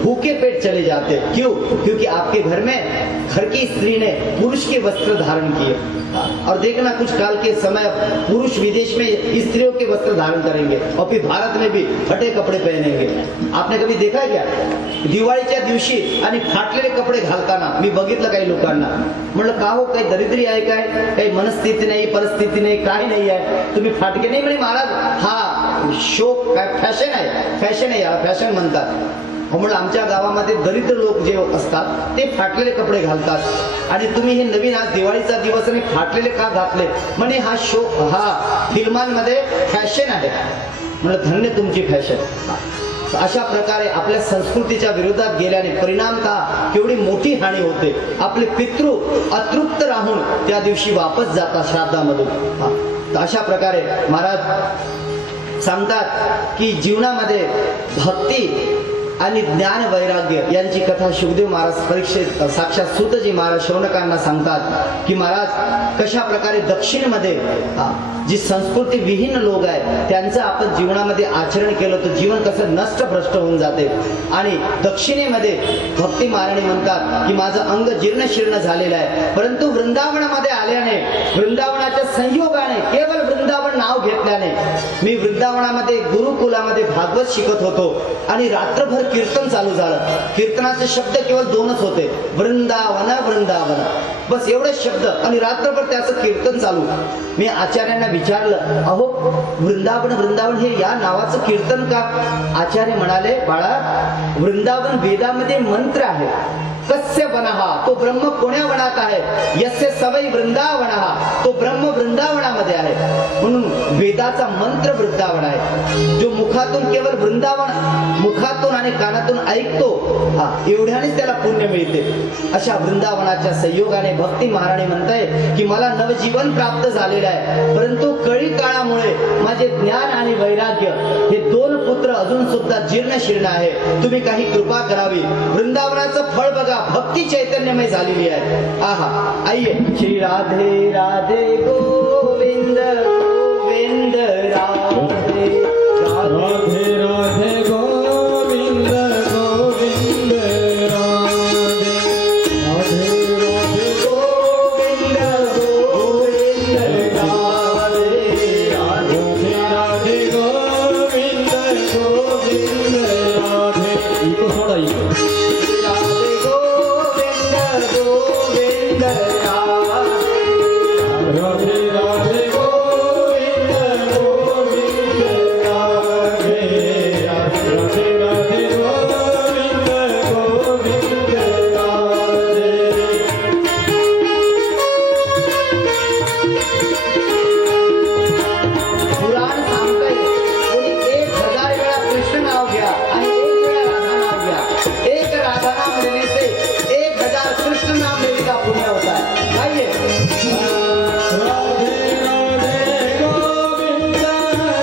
भूखे पेट चले जाते. क्यों? क्योंकि आपके घर में घर की स्त्री ने पुरुष के वस्त्र धारण किए. और देखना कुछ काल के समय पुरुष विदेश में स्त्रियों के वस्त्र धारण करेंगे और फिर भारत में भी फटे कपडे पहनेंगे. आपने कभी देखा है क्या? दिवाळीच्या दिवशी आणि फाटलेले कपडे घालताना मी बघितलं काही लोकांना. म्हणलं का हो, काही दरिद्री आहे काय, काही मनस्थिती नाही, परिस्थिती नाही, काही नाही आहे, तुम्ही फाटके नाही. म्हणे महाराज हा शोक काय फॅशन आहे, फॅशन आहे, याला फॅशन म्हणतात. म्हणून आमच्या गावामध्ये दरिद्र लोक जे असतात ते फाटलेले कपडे घालतात. आणि तुम्ही हे नवीन आज दिवाळीचा दिवस आणि फाटलेले का घातले? म्हणे हा शो, हा फिल्मांमध्ये फॅशन आहे. म्हणजे धन्य तुमची फॅशन. अशा प्रकारे आपल्या संस्कृतीच्या विरोधात गेल्याने परिणामतः केवढी मोठी हानी होते. आपले पितृ अतृप्त राहून त्या दिवशी वापस जातात श्राद्धामधून. तर अशा प्रकारे महाराज सांगतात की जीवनामध्ये भक्ती आणि ज्ञान वैराग्य यांची कथा शुकदेव महाराज परीक्षेत साक्षात सूतजी महाराज शौनकांना सांगतात की महाराज कशा प्रकारे दक्षिणेमध्ये जी संस्कृती विहीन लोक आहेत त्यांचं आपण जीवनामध्ये आचरण केलं तर जीवन कसं नष्ट भ्रष्ट होऊन जाते. आणि दक्षिणेमध्ये भक्ती महाराणी म्हणतात की माझं अंग जीर्ण शीर्ण झालेलं आहे, परंतु वृंदावनामध्ये आल्याने वृंदावनाच्या संयोगाने केवळ वृंदावन नाव घेतल्याने मी वृंदावनामध्ये गुरुकुलामध्ये भागवत शिकत होतो आणि रात्रभर कीर्तन चालू झालं. कीर्तनाचे शब्द केवळ दोनच होते, वृंदावन वृंदावन, बस एवढेच शब्द, आणि रात्रभर त्याचं कीर्तन चालू. मी आचार्यांना विचारलं, अहो वृंदावन वृंदावन हे या नावाचं कीर्तन का? आचार्य म्हणाले, बाळा वृंदावन वेदामध्ये मंत्र आहे. कस्य वनहा, तो ब्रह्म कोण्या वनात आहे? यस्य सवय वृंदावनहा, तो ब्रह्म वृंदावनामध्ये आहे. म्हणून वेदाचा मंत्र वृंदावन आहे. जो मुखातून केवळ वृंदावन मुखातून आणि कानातून ऐकतो एवढ्यानेच त्याला पुण्य मिळते. अशा वृंदावनाच्या संयोगाने भक्ती महाराणी म्हणताय की मला नवजीवन प्राप्त झालेलं आहे, परंतु कळी काळामुळे माझे ज्ञान आणि वैराग्य हे दोन पुत्र अजून सुद्धा जीर्ण शीर्ण आहे. तुम्ही काही कृपा करावी. वृंदावनाचं फळ बघा, भक्ती चैतन्यमय झालेली आहे. आहा, आइये. श्री राधे राधे गोविंद गोविंद राधे राधे राधे गोविंद गोविंद राधे राधे राधे गोविंद गोविंद राधे राधे राधे गोविंद गोविंद राधे. इको सोडा, इको. राधे गोविंद गोविंद राधे राधे राधे गोविंद गोविंद राधे राधे राधे गोविंद गोविंद राधे. पुराण सांगतंय कोणी 1000 वेळा कृष्ण नाव घ्या आणि 1 वेळा राधा नाव घ्या. 1 राधा नाम लेने से 1000 कृष्ण नाम लेने का पुण्य होता है. आइए. राधे राधे गोविंद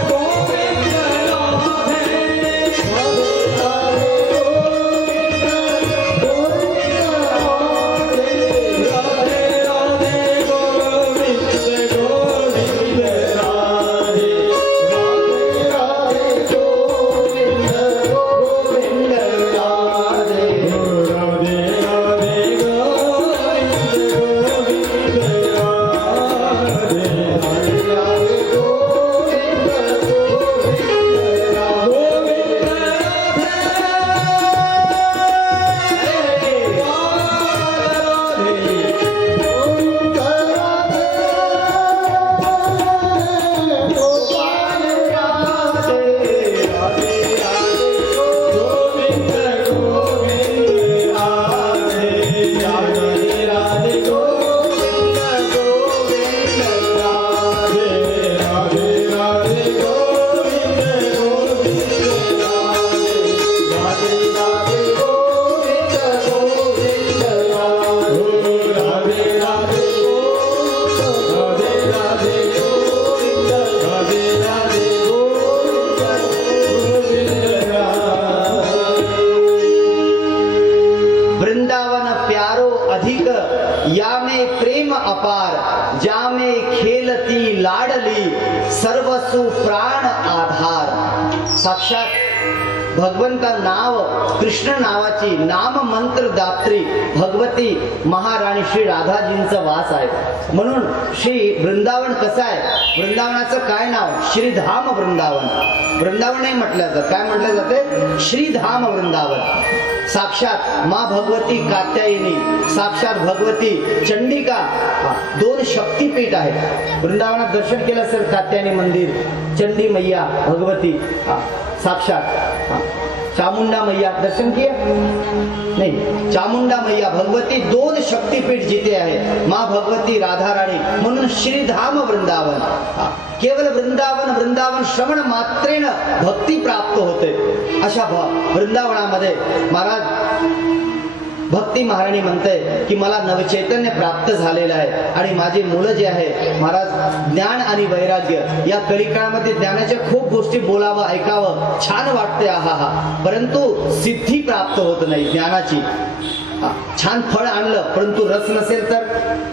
गोविंद राधे राधे राधे गोविंद गोविंद राधे राधे राधे गोविंद गोविंद राधे राधे राधे गोविंद गोविंद राधे राधे राधे गोविंद गोविंद वृंदावन प्यारो अधिक, यामे प्रेम अपार, जामे खेलती लाडली, सर्वसु प्राण आधार. साक्षात भगवंता नाव कृष्ण नावाची नाम मंत्र दात्री भगवती महाराणी श्री राधाजींचा वास आहे. म्हणून श्री वृंदावन कसं आहे? वृंदावनाचं काय नाव? श्रीधाम वृंदावन. वृंदावन नाही म्हटलं जातं, काय म्हटलं जाते? श्रीधाम वृंदावन. साक्षात माँ भगवती कात्यायनी, साक्षात भगवती चंडिका, 2 शक्तीपीठ आहेत. वृंदावनात दर्शन केलं असेल कात्यायनी मंदिर, चंडी मैया भगवती साक्षात चामुंडा मैया दर्शन किया नाही? चामुंडा मैया भगवती 2 शक्तीपीठ जिथे आहे, माँ भगवती राधा राणी, म्हणून श्रीधाम वृंदावन. केवळ वृंदावन श्रवण मात्रेनं भक्ती प्राप्त होते. अशा वृंदावनामध्ये महाराज भक्ती महाराणी म्हणते की मला नवचैतन्य प्राप्त झालेलं आहे आणि माझी मुलं जे आहे महाराज ज्ञान आणि वैराग्य. या कलिकाळामध्ये ज्ञानाच्या खूप गोष्टी बोलावं ऐकावं छान वाटते आहा, परंतु सिद्धी प्राप्त होत नाही ज्ञानाची. छान फळ आणलं परंतु रस नसेल तर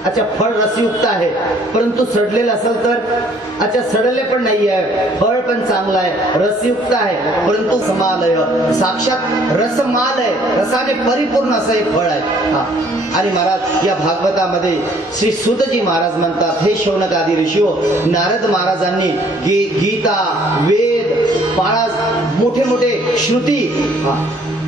अच्छा फळ रसयुक्त आहे, परंतु सडलेलं असेल तर अच्छा सडले पण नाही आहे, फळ पण चांगलं आहे, रसयुक्त आहे, परंतु समालय साक्षात रसमाल आहे, रसाने परिपूर्ण असं एक फळ आहे. आणि महाराज या भागवतामध्ये श्री सूतजी महाराज म्हणतात, हे शौनक आदी ऋषीओ, नारद महाराजांनी गीता वेद महाराज मोठे मोठे श्रुती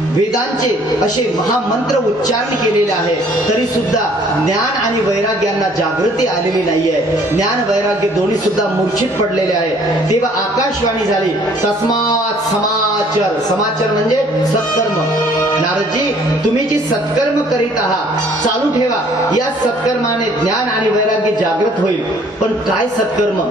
वेदांचे असे महामंत्र उच्चारण केलेले आहे, तरी सुद्धा ज्ञान आणि वैराग्यांना जागृती आलेली नाहीये. ज्ञान वैराग्य दोन्ही सुद्धा मूर्छित पडलेले आहे. तेव्हा आकाशवाणी झाली, तस्मात् समाचर. समाचार म्हणजे सत्कर्म. नारदजी तुम्ही जी सत्कर्म करीत आहात चालू ठेवा, या सत्कर्माने ज्ञान आणि वैराग्य जागृत होईल. पण काय सत्कर्म?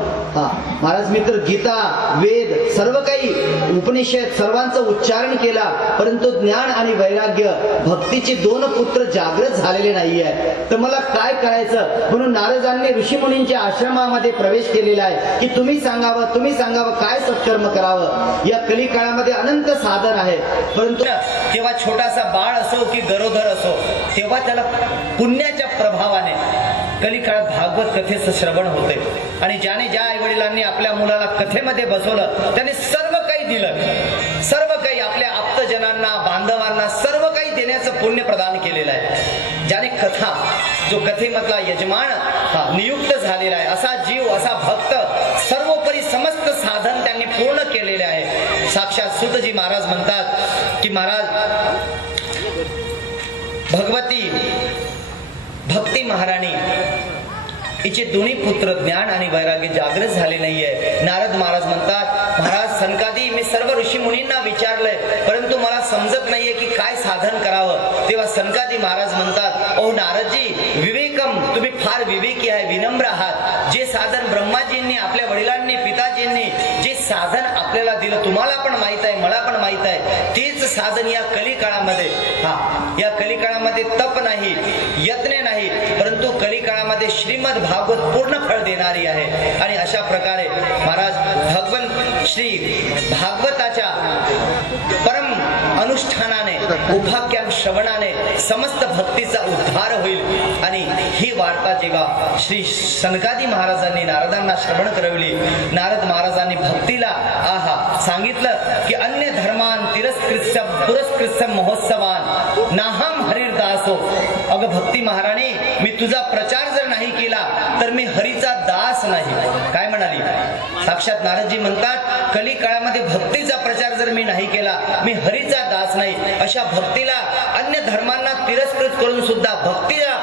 महाराज मी तर गीता वेद सर्व काही उपनिषद सर्वांचं उच्चारण केला, परंतु ज्ञान आणि वैराग्य भक्तीचे 2 पुत्र जागृत झालेले नाहीये, तर मला काय करायचं? म्हणून नारदांनी ऋषीमुनींच्या आश्रमामध्ये प्रवेश केलेला आहे की तुम्ही सांगावं काय सत्कर्म करावं. या कलिकाळामध्ये अनंत साधन आहे, परंतु तेव्हा छोटासा बाळ असो की गरोदर असो, तेव्हा त्याला पुण्याच्या प्रभावाने कलिकाळात भागवत कथेचं श्रवण होते. आणि ज्याने ज्या आईवडिलांनी आपल्या मुलाला कथेमध्ये बसवलं त्याने सर्व काही दिलं, सर्व काही आपल्या आप्तजनांना बांधवांना सर्व काही देण्याचं पुण्य प्रदान केलेलं आहे. ज्याने कथा जो कथेमधला यजमान नियुक्त झालेला आहे, असा जीव असा भक्त सर्वोपरी समस्त साधन त्यांनी पूर्ण केलेले आहे. साक्षात सूतजी महाराज म्हणतात की महाराज भगवती भक्ती महाराणी हिचे दोन्ही पुत्र ज्ञान आणि वैराग्य जागृत झाले नाहीये. नारद महाराज म्हणतात, महाराज सनकादी मी सर्व ऋषी मुनींना विचारलंय, परंतु मला समजत नाहीये की काय साधन करावं. तेव्हा सनकादी महाराज म्हणतात, ओ नारदजी विवेकम, तुम्ही फार विवेकी आहे, विनम्र आहात. जे साधन ब्रह्माजींनी आपल्या वडिलांनी पिताजींनी जे साधन आपल्याला दिलं तुम्हाला पण माहित आहे, मला पण माहित आहे, तेच साधन या कलिकाळामध्ये या कलिकाळामध्ये तप नाही, यत्न नाही, परंतु कलिकाळामध्ये श्रीमद भागवत पूर्ण फळ देणारी आहे. आणि अशा प्रकारे महाराज भगवंत श्री भागवताच्या परम अनुष्ठानाने उपाख्यान श्रवणाने समस्त भक्तीचा उद्धार होईल. आणि ही वार्ता जेव्हा श्री सनकादी महाराजांनी नारदांना श्रवण करवली, नारद महाराजांनी भक्तीला सांगितलं की अन्य धर्मान तिरस्कृत्य पुरस्कृत्य महोत्सवान नाहम हरिदासो. अगं भक्ती महाराणी, मी तुझा प्रचार जर नाही केला तर मी हरीचा दास नाही. काय म्हणाली? साक्षात नारदजी म्हणतात, कली काळामध्ये भक्तीचा प्रचार जर मी नाही केला मी हरीचा दास नाही. अशा भक्तीला अन्य धर्मांना तिरस्कृत करून सुद्धा भक्तीला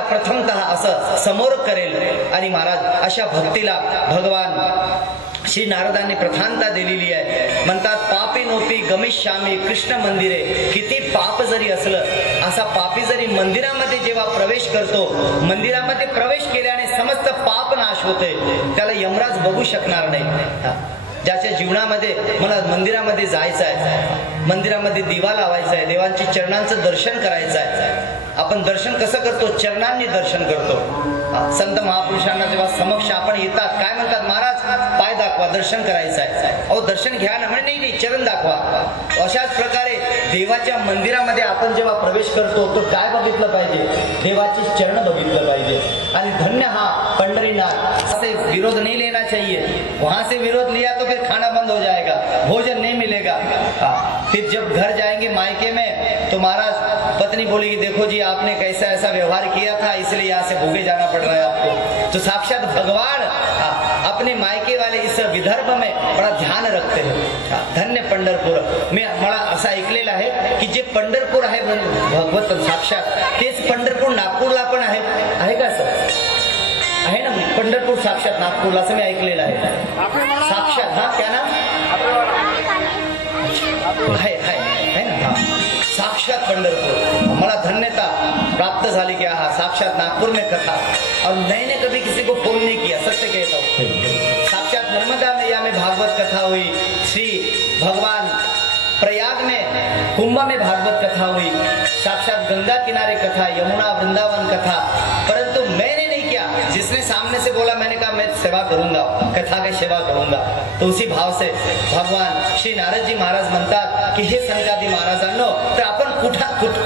प्रथमतः असं समोर करेल. आणि महाराज अशा भक्तीला भगवान श्री नारदांनी प्रधानता दिलेली आहे. म्हणतात, पापी नोपी गमिष्यामी कृष्ण मंदिरे. किती पाप जरी असलं, असा पापी जरी मंदिरामध्ये जेव्हा प्रवेश करतो, मंदिरामध्ये प्रवेश केल्याने समस्त पाप नाश होते, त्याला यमराज बघू शकणार नाही. ज्याच्या जीवनामध्ये मला मंदिरामध्ये जायचं आहे, मंदिरामध्ये दिवा लावायचा आहे, देवांची चरणांचं दर्शन करायचं आहे. आपण दर्शन कसं करतो? चरणांनी दर्शन करतो. संत महापुरुषांना जेव्हा समक्ष आपण येतात, काय म्हणतात? महाराज पाय दाखवा, दर्शन करायचं आहे. अहो दर्शन घ्या ना. म्हणजे नाही, चरण दाखवा. अशाच प्रकारे देवाच्या मंदिरामध्ये आपण जेव्हा प्रवेश करतो तो काय बघितलं पाहिजे? देवाची चरण बघितलं पाहिजे. आणि धन्य हा पंढरीनाथ, से विरोध नहीं लेना चाहिए. वहां से विरोध लिया तो फिर खाना बंद हो जाएगा, भोजन नहीं मिलेगा. फिर जब घर जाएंगे मायके में तो महाराज पत्नी बोलेगी, देखो जी आपने कैसा ऐसा व्यवहार किया था, इसलिए यहाँ से भूखे जाना पड़ रहा है आपको. तो साक्षात भगवान अपने मायके वाले इस विदर्भ में बड़ा ध्यान रखते हैं. धन्य पंढरपूर. मला असं ऐकलेलं आहे की जे पंढरपूर आहे भगवत साक्षात, तेच पंढरपूर नागपूरला पण आहे का सर? आहे ना पंढरपूर साक्षात नागपूरला, असं मी ऐकलेलं आहे. साक्षात. क्या नाम? है ना? हाँ, साक्षात पंढरपुर। मला धन्यता प्राप्त झाली कि हाँ साक्षात नागपुर में कथा। और मैंने कभी किसी को फोन नहीं किया, सत्य कहता हूँ। साक्षात नर्मदा मैया में भागवत कथा हुई, श्री भगवान प्रयाग में कुंभ में भागवत कथा हुई, साक्षात गंगा किनारे कथा, यमुना वृंदावन कथा, परंतु मैंने नहीं किया। जिसने सामने से बोला मैंने कहा मैं सेवा करूंगा, कथा की सेवा करूंगा। तो उसी भाव से भगवान श्री नारदजी महाराज म्हणतात की हे संतादी महाराजांनो, तर आपण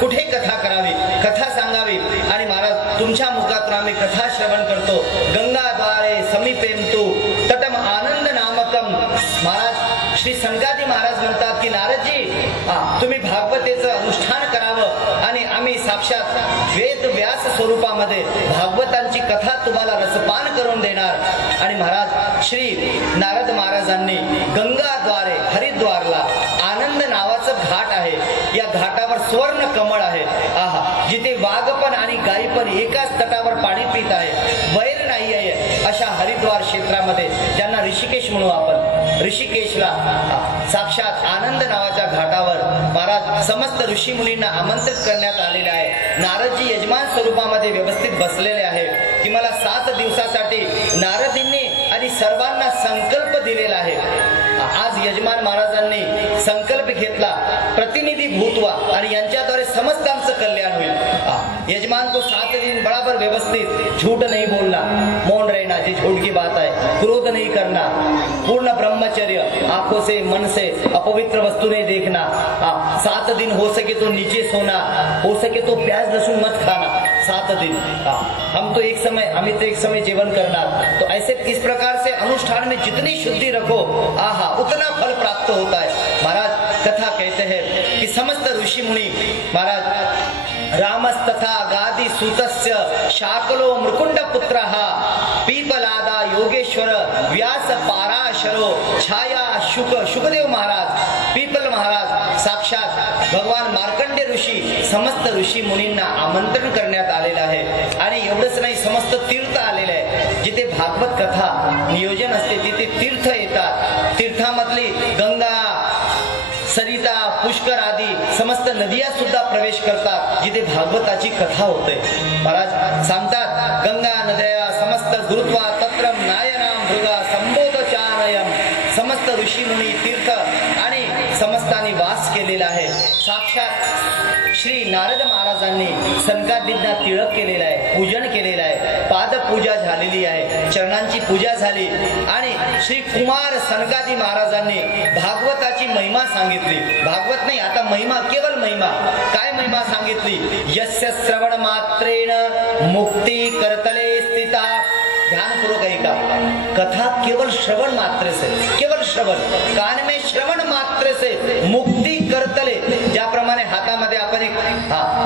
कुठे कथा करावी, कथा सांगावी। आणि महाराज तुमच्या मुखातून आम्ही कथा श्रवण करतो। गंगाद्वारे समीपेम तू तटम आनंद नामकम। महाराज श्री संतादी महाराज म्हणतात की नारदजी तुम्ही भागवतेचं अनुष्ठान करावं आणि आम्ही साक्षात वेद व्यास स्वरूपामध्ये भागवतांची कथा तुम्हाला रसपान करून देणार। आणि महाराज श्री नारद महाराजांनी गंगाद्वारे हरिद्वारला आनंद नावाचं घाट आहे, या घाटावर स्वर्ण कमळ आहे। आहा, जिथे वाघपण आणि गायीपण एकाच तटावर पाणी पित आहे, वैर नाही आहे, अशा हरिद्वार क्षेत्रामध्ये ज्यांना ऋषिकेश म्हणू आपण, ऋषिकेशला साक्षात आनंद नावाच्या घाटावर महाराज समस्त ऋषी मुलींना आमंत्रित करण्यात आलेले आहे। नारदजी यजमान स्वरूपामध्ये व्यवस्थित बसलेले आहे की मला 7 दिवसासाठी नारदींनी आणि सर्वांना संकल्प दिलेला आहे। आज यजमान महाराजांनी संकल्प घेतला, प्रतिनिधी भूतवा आणि यांच्याद्वारे समस्तांचं कल्याण होईल। यजमान को 7 दिन बराबर व्यवस्थित झूठ नहीं बोलना, मौन रहना, जी झूठ की बात है, क्रोध नहीं करना, पूर्ण ब्रह्मचर्य, आंखों से मन से अपवित्र वस्तु नहीं देखना। 7 दिन हो सके तो नीचे सोना, हो सके तो प्याज लहसुन मत खाना। 7 दिन हम तो एक समय जीवन करना। तो ऐसे इस प्रकार से अनुष्ठान में जितनी शुद्धि रखो आहा उतना फल प्राप्त होता है। महाराज कथा कहते हैं कि समस्त ऋषि मुनि महाराज रामस्तथा गादि सूतस्य शाकलो मृकुंड पुत्रः पीपलादा योगेश्वर व्यास पाराशरो छाया शुकदेव महाराज, पीपल महाराज, साक्षात भगवान मार्कंडे ऋषी, समस्त ऋषी मुनींना आमंत्रण करण्यात आलेलं आहे। आणि एवढंच नाही, समस्त तीर्थ आलेले आहे। जिथे भागवत कथा नियोजन असते तिथे तीर्थ येतात। तीर्थामधली गंगा, सरिता, पुष्कर आदी समस्त नदिया सुद्धा प्रवेश करतात जिथे भागवताची कथा होते। महाराज सांगतात गंगा नद्या समस्त गुरुत्वा तत्रम नायनाम मृगा संबोधचानयम। समस्त ऋषी मुनी तीर्थ आणि समस्तांनी वास केलेला आहे। साक्षात श्री नारद महाराजांनी सनकादींना तिळक केलेला आहे, पूजन केलेलं आहे, पादपूजा झालेली आहे, चरणांची पूजा झाली आणि श्री कुमार सनकादी महाराजांनी भागवताची महिमा सांगितली। भागवत नाही, आता महिमा, केवळ महिमा। काय महिमा सांगितली? यस्य श्रवण मात्रेण मुक्ती करतले स्थिता। ध्यानपूर्वक ऐका, कथा केवल श्रवण मात्र से, केवल श्रवण, कान में श्रवण मात्र से मुक्ती करतले। ज्याप्रमाणे हातामध्ये आपण एक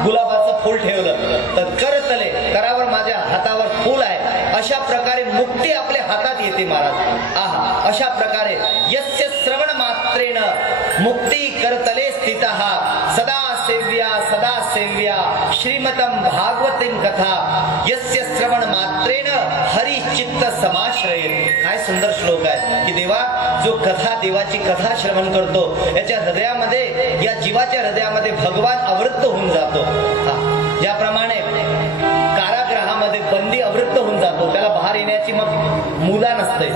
गुलाबाचं फूल ठेवलं तर करतले, करावर माझ्या हातावर फूल आहे, अशा प्रकारे मुक्ती आपल्या हातात येते महाराज। आहा, अशा प्रकारे यस्य श्रवण मात्रेण मुक्ती करतले स्थितः सदा सेव्या श्रीमतम भागवतीं कथा यस्य श्रवण मात्रेण हरि चित्त समाश्रयेत। काय सुंदर श्लोक आहे की देवा जो कथा, देवाची कथा श्रवण करतो याच्या हृदयामध्ये, या जीवाच्या हृदयामध्ये भगवान आवृत्त होऊन जातो। ज्याप्रमाणे कारागृहामध्ये बंदी आवृत्त होऊन जातो, त्याला बाहेर येण्याची मग मुला नसते,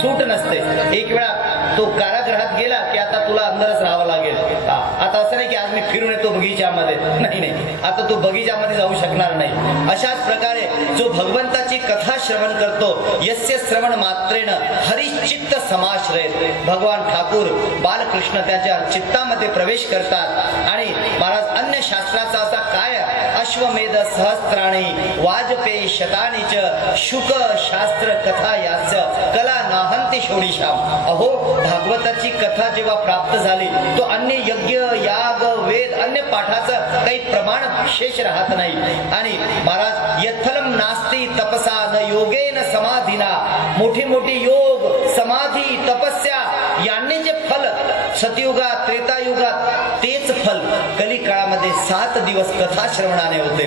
सूट नसते। एक वेळा तो कारागृहात गेला की आता तुला अंदरच राहावं लागेल। आता असं नाही की आज मी फिरून येतो बगीच्यामध्ये, नाही, आता तो बगीच्यामध्ये जाऊ शकणार नाही। अशाच प्रकारे जो भगवंताची कथा श्रवण करतो यस्य श्रवण मात्रेण हरिचित्त समाश्रयेत। भगवान ठाकूर बालकृष्ण त्याच्या चित्तामध्ये प्रवेश करतात। आणि महाराज अन्य शास्त्राचा असा काय, अश्वमेध सहस्त्राणी वाजपेयी शतानी च शुक शास्त्र कथा यास्य कला नाहंती शोडीशाम। अहो, भागवताची कथा जेव्हा प्राप्त झाली तो अन्य यज्ञ, याग, वेद, अन्य पाठाचं काही प्रमाण शेष राहत नाही। आणि महाराज यत्फलम नास्ती तपसा न योगेन समाधीना। मोठी मोठी योग, समाधी, तपस्या यांनी जे फल सतयुगात, त्रेतायुगात तेच फल कली काळामध्ये 7 दिवस कथा श्रवणाने होते।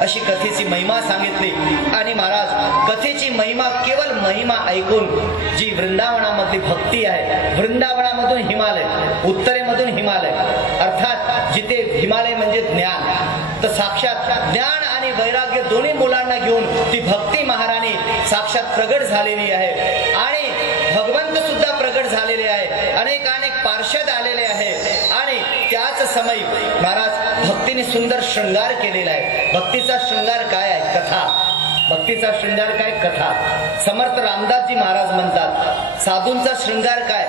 अशी कथेची महिमा सांगितली। आणि महाराज कथेची महिमा केवळ महिमा ऐकून जी वृंदावनामधली भक्ती आहे, वृंदावनामधून हिमालय, उत्तरेमधून हिमालय, अर्थात जिथे हिमालय म्हणजे ज्ञान, तर साक्षात ज्ञान आणि वैराग्य दोन्ही मुलांना घेऊन ती भक्ती महाराणी साक्षात प्रगट झालेली आहे आणि भगवंत सुद्धा प्रगट झालेले आहे, अनेक पार्षद आलेले आहे आणि त्याच समय महाराज भक्तीने सुंदर शृंगार केलेला आहे. भक्तीचा शृंगार काय आहे? कथा. भक्तीचा शृंगार काय? कथा. समर्थ रामदासजी महाराज म्हणतात साधूंचा शृंगार काय?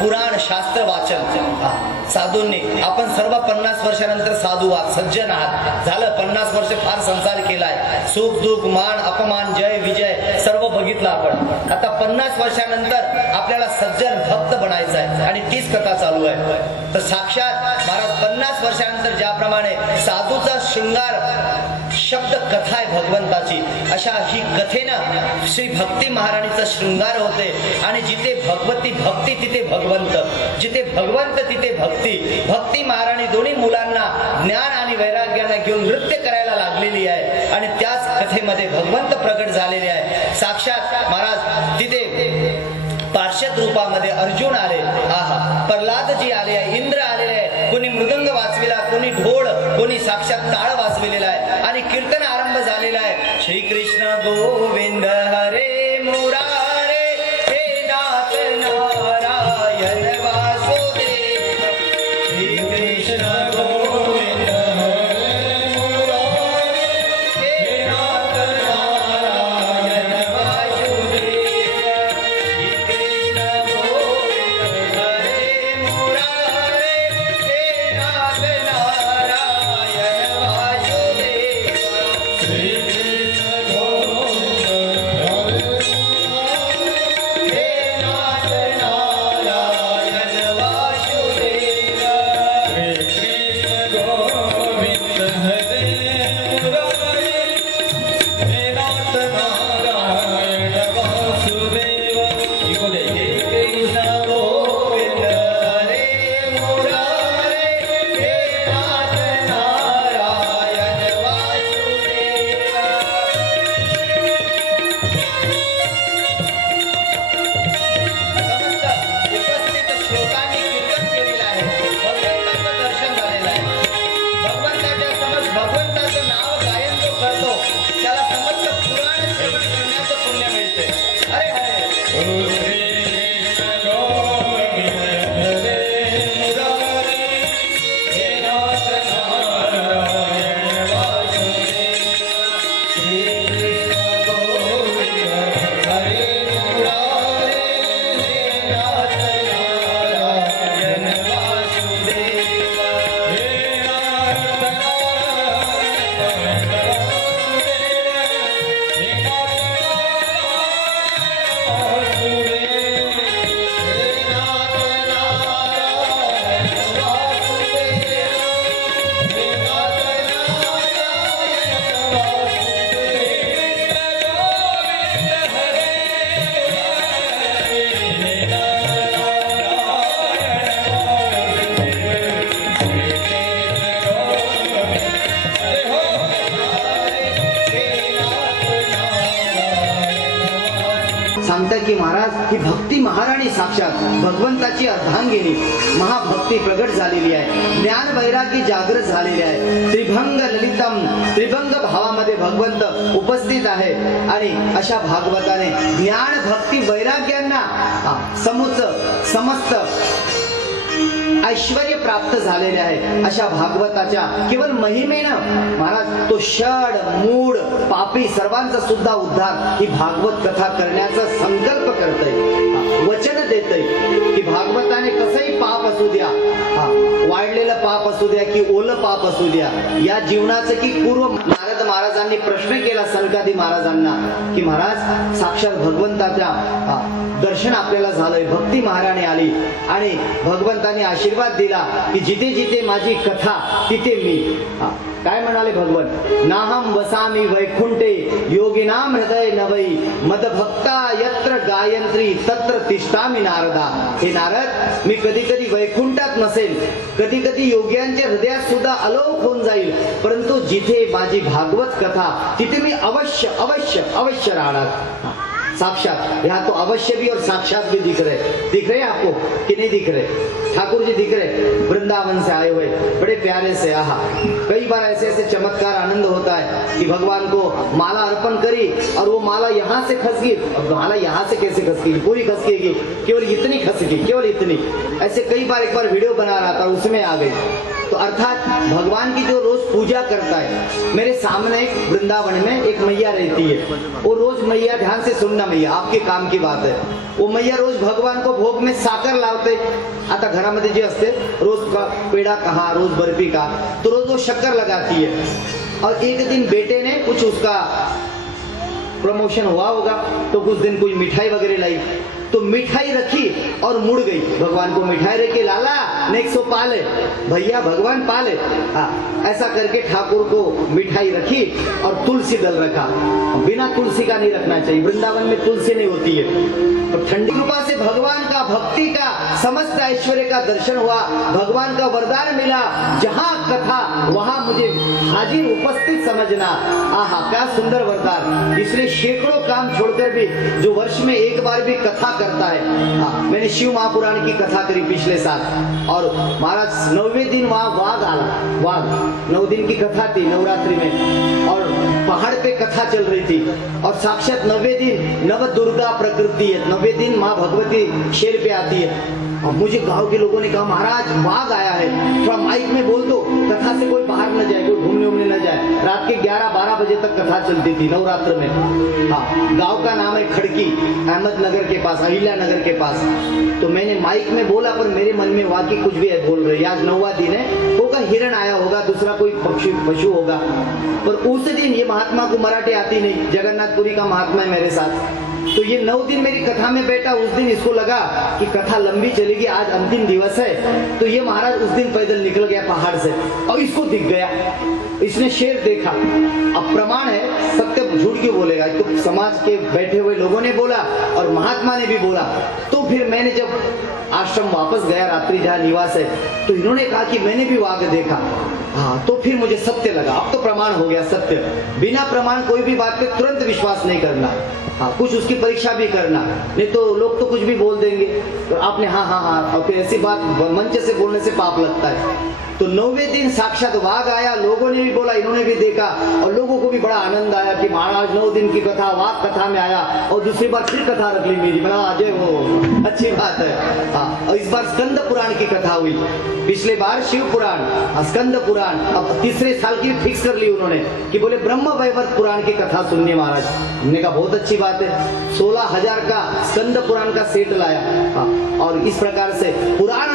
पुराण शास्त्र वाचन. साधूंनी आपण सर्व 50 वर्षानंतर साधू आहात, सज्जन आहात, झालं 50 वर्ष फार संसार केलाय, सुख दुःख मान अपमान जय विजय सर्व बघितलं आपण. आता 50 वर्षानंतर आपल्याला सज्जन भक्त बनायचं आहे आणि तीच कथा चालू आहे. तर साक्षात महाराज 50 वर्षानंतर ज्याप्रमाणे साधूचा शृंगार शब्द कथा आहे भगवंताची, अशा ही कथेनं श्री भक्ती महाराणीचा शृंगार होते आणि जिथे भगवती भक्ती तिथे भगवंत, जिथे भगवंत तिथे भक्ती. भक्ती महाराणी दोन्ही मुलांना ज्ञान आणि वैराग्याने घेऊन नृत्य करायला लागलेली आहे आणि त्याच कथेमध्ये भगवंत प्रगट झालेले आहे. साक्षात महाराज तिथे पार्षद रूपामध्ये अर्जुन आले, आहा प्रल्हादजी आले आहे, इंद्र आलेले आहे, कोणी मृदंग वाजविला, कोणी ढोल, कोणी साक्षात टाळ वाजविलेला आहे आणि कीर्तन आरंभ झालेला आहे. श्री कृष्ण गोविंद हरे मुरारे हे नाथ नारायण वासुदेव. श्री कृष्ण गोविंद हरे मुरारे हे नाथ नारायण वासुदेव. श्री कृष्ण गोविंद हरे मुरारे हे नाथ नारायण वासुदेव. श्री सांगतात की महाराज ही भक्ती महाराणी साक्षात भगवंताची अर्धांगिनी महाभक्ती प्रगट झालेली आहे, ज्ञान वैरागी जागृत झालेले आहे. त्रिभंग ललितम त्रिभंग भावामध्ये भगवंत उपस्थित आहे आणि अशा भागवताने ज्ञान भक्ती वैराग्यांना समस्त ऐश्वर्य प्राप्त झालेले आहे. अशा भागवताच्या केवळ महिमेनं महाराज तो षड मूड पापी सर्वांचा सुद्धा उद्धार ही भागवत कथा करण्याचा संकल्प करतय, वचन देतय की भागवताने कसंही पाप असू द्या, वाढलेलं पाप असू द्या की ओलं पाप असू द्या, या जीवनाचं की पूर्व नारद महाराजांनी प्रश्न केला सनकादी महाराजांना की महाराज साक्षात भगवंताच्या दर्शन आपल्याला झालंय, भक्ती महाराणी आली आणि भगवंताने आशीर्वाद दिला की जिथे जिथे माझी कथा तिथे मी. काय म्हणाले भगवंत? नाहम वसामी वैकुंठे योगिनाम हृदय नवई मदभक्ता यत्र गायत्री तत्र तिष्ठामी नारदा. हे नारद, मी कधी कधी वैकुंठात नसेल, कधी कधी योग्यांच्या हृदयात सुद्धा अलोक होऊन जाईल, परंतु जिथे माझी भागवत कथा तिथे मी अवश्य अवश्य अवश्य राहणार. साक्षात, यहाँ तो अवश्य भी और साक्षात भी दिख रहे हैं आपको कि नहीं दिख रहे? ठाकुर जी दिख रहे, वृंदावन से आए हुए, बड़े प्यारे से। आहा, कई बार ऐसे ऐसे चमत्कार आनंद होता है कि भगवान को माला अर्पण करी और वो माला यहाँ से खस गई। अब माला यहाँ से कैसे खस गई? पूरी खस गई, केवल इतनी खस गई, केवल इतनी। ऐसे कई बार, एक बार वीडियो बना रहा था, उसमें आ गई। तो अर्थात भगवान की जो रोज पूजा करता है, मेरे सामने एक वृंदावन में एक मैया रहती है, वो रोज मैया, ध्यान से सुनना मैया, आपके काम की बात है, वो मैया रोज भगवान को भोग में साकर लावते। आता घरामध्ये जे असते, रोज का पेड़ा कहा, रोज बर्फी का, तो रोज वो शक्कर लगाती है। और एक दिन बेटे ने कुछ, उसका प्रमोशन हुआ होगा, तो कुछ दिन कोई मिठाई वगैरह लाई, तो मिठाई रखी और मुड़ गई। भगवान को मिठाई रखी, लाला नेक्स्ट सो पाले, भैया भगवान पाले। हाँ, ऐसा करके ठाकुर को मिठाई रखी और तुलसी दल रखा। बिना तुलसी का नहीं रखना चाहिए, वृंदावन में तुलसी नहीं होती है। तो ठंडी कृपा से भगवान का, भक्ति का, समस्त ऐश्वर्य का दर्शन हुआ, भगवान का वरदान मिला। जहाँ कथा वहाँ मुझे हाजिर उपस्थित समझना। आहा, क्या सुंदर वरदान। इसलिए सैकड़ों काम छोड़कर भी जो वर्ष में एक बार भी कथा करता है। हाँ, मैंने शिव महापुराण की कथा करी पिछले साल, और महाराज 9वें दिन वहाँ वाघ आला, वाघ 9 दिन की कथा थी नवरात्रि में, और पहाड़ पे कथा चल रही थी, और साक्षात 9वें दिन नव दुर्गा प्रकृति है, 9वें दिन माँ भगवती शेर पे आती है। और मुझे गांव के लोगों ने कहा, महाराज वाघ आया है, थोड़ा माइक में बोल दो, कथा से कोई बाहर न जाए, कोई घूमने उमने न जाए। रात के 11-12 बजे तक कथा चलती थी नवरात्र में। हाँ, गांव का नाम है खड़की, अहमदनगर के पास, अहिल्या नगर के पास। तो मैंने माइक में बोला, पर मेरे मन में वाकई कुछ भी है बोल रहे, आज 9वां दिन है, होगा हिरण आया होगा, दूसरा कोई पक्षी पशु होगा। पर उस दिन ये महात्मा को मराठी आती नहीं, जगन्नाथपुरी का महात्मा है मेरे साथ। तो ये 9 दिन मेरी कथा में बैठा, उस दिन इसको लगा कि कथा लंबी चलेगी, आज अंतिम दिवस है। तो ये महाराज उस दिन पैदल निकल गया पहाड़ से, और इसको दिख गया, इसने शेर देखा। अब प्रमाण है, सत्य झूठ क्यों बोलेगा? तो समाज के बैठे हुए लोगों ने बोला और महात्मा ने भी बोला। तो फिर मैंने जब आश्रम वापस गया, रात्रि जहाँ निवास है, तो इन्होंने कहा कि मैंने भी वाघ देखा। हाँ, तो फिर मुझे सत्य लगा, अब तो प्रमाण हो गया सत्य। बिना प्रमाण कोई भी बात पे तुरंत विश्वास नहीं करना। हाँ, कुछ उसकी परीक्षा भी करना, नहीं तो लोग तो कुछ भी बोल देंगे। तो आपने हाँ हाँ हाँ, और फिर ऐसी बात मंच से बोलने से पाप लगता है। तो 9वें दिन साक्षात वाघ आया, लोगों ने भी बोला, इन्होंने भी देखा, और लोगों को भी बड़ा आनंद आया कि महाराज 9 दिन की कथा, वाघ कथा में आया, और दूसरी बार फिर कथा रख ली मेरी, बड़ा अजय हो, अच्छी बात है। हाँ, और इस बार स्कंद पुराण की कथा हुई, पिछले बार शिव पुराण, स्कंद पुराण, अब तीसरे साल की फिक्स कर ली उन्होंने कि बोले ब्रह्म वैवर्त पुराण की कथा सुननी महाराज। हमने कहा बहुत अच्छी बात है, 16,000 का स्कंद पुराण का सेट लाया। हाँ, और इस प्रकार से पुराण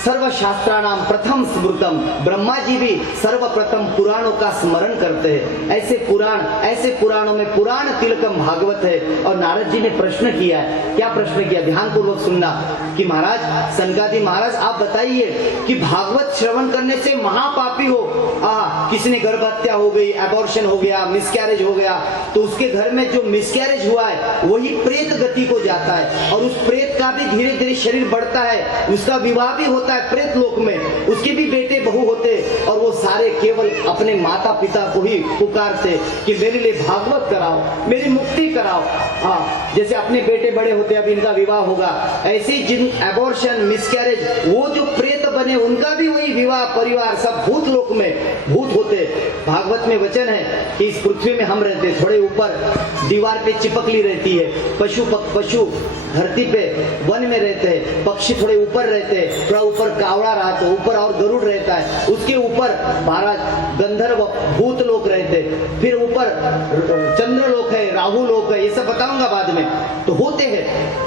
सर्वशास्त्राणाम प्रथम स्मृतम, ब्रह्मा जी भी सर्वप्रथम पुराणों का स्मरण करते हैं। ऐसे पुराणों में पुराण तिलकम भागवत है। और नारद जी ने प्रश्न किया है, क्या प्रश्न किया, ध्यान पूर्वक सुनना, कि महाराज सनकादि महाराज आप बताइए कि भागवत श्रवण करने से महापापी हो, किसी ने गर्भ हत्या हो गई, एबॉर्शन हो गया, मिसकैरेज हो गया, तो उसके घर में जो मिसकैरेज हुआ है वही प्रेत गति को जाता है, और उस प्रेत का भी धीरे धीरे शरीर बढ़ता है, उसका विवाह भी होता है प्रेत लोक में, उसके भी बेटे बहू होते, और वो सारे केवल अपने माता पिता को ही पुकारते कि मेरे लिए भागवत कराओ, मेरी मुक्ति कराओ। हाँ, जैसे अपने बेटे बड़े होते, अब इनका विवाह होगा, ऐसे ही जिन एबॉर्शन, मिसकैरेज, वो जो प्रेत बने उनका भी वही विवाह, परिवार सब भूत लोक में भूत होते। भागवत में वचन है कि इस पृथ्वी में हम रहते, थोड़े ऊपर दीवार पे चिपकली रहती है, पशु धरती पे वन में रहते हैं, पक्षी थोड़े ऊपर रहते हैं, थोड़ा ऊपर कावड़ा रहता है, ऊपर और गरुड़ रहता है, उसके ऊपर महाराज गंधर्व भूत लोग रहते, फिर ऊपर चंद्र लोक है, राहु लोक है, ये सब बताऊंगा बाद में, तो होते हैं।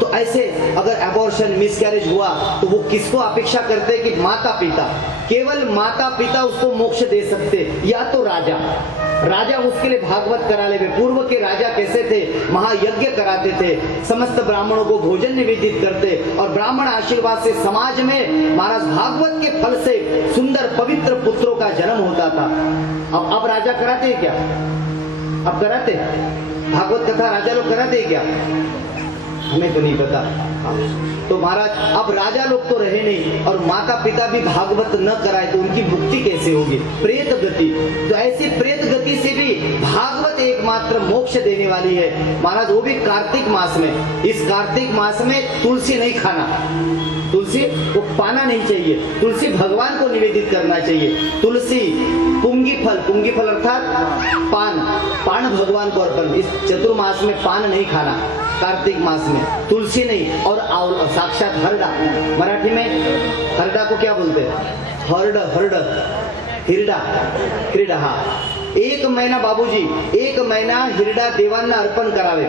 तो ऐसे अगर एबॉर्शन, मिसकैरेज हुआ तो वो किसको अपेक्षा करते हैं कि माता पिता, केवल माता पिता उसको मोक्ष दे सकते, या तो राजा उसके लिए भागवत करा ले। पूर्व के राजा कैसे थे, महायज्ञ कराते थे, समस्त ब्राह्मणों को भोजन निवेदित करते, और ब्राह्मण आशीर्वाद से समाज में महाराज भागवत के फल से सुंदर पवित्र पुत्रों का जन्म होता था। अब राजा कराते हैं क्या? अब कराते भागवत कथा राजा लोग कराते हैं क्या? हमें तो नहीं पता। तो महाराज अब राजा लोग तो रहे नहीं, और माता पिता भी भागवत न कराए तो उनकी मुक्ति कैसे होगी? प्रेत गति। तो ऐसी प्रेत गति से भी भागवत बात एकमात्र मोक्ष देने वाली है महाराज, वो भी कार्तिक मास में। इस कार्तिक मास में तुलसी नहीं खाना, तुलसी को पाना नहीं चाहिए, तुलसी भगवान को निवेदित करना चाहिए। तुलसी पुंगी फल अर्थात पान भगवान को अर्पण। इस चतुर्मास में पान नहीं खाना, कार्तिक मास में तुलसी नहीं। और साक्षात हरडा, मराठी में हरडा को क्या बोलते हैं? हिरडा, क्रीडा। हाँ, 1 महीना बाबूजी, 1 महीना हिरडा देवांना अर्पण करावे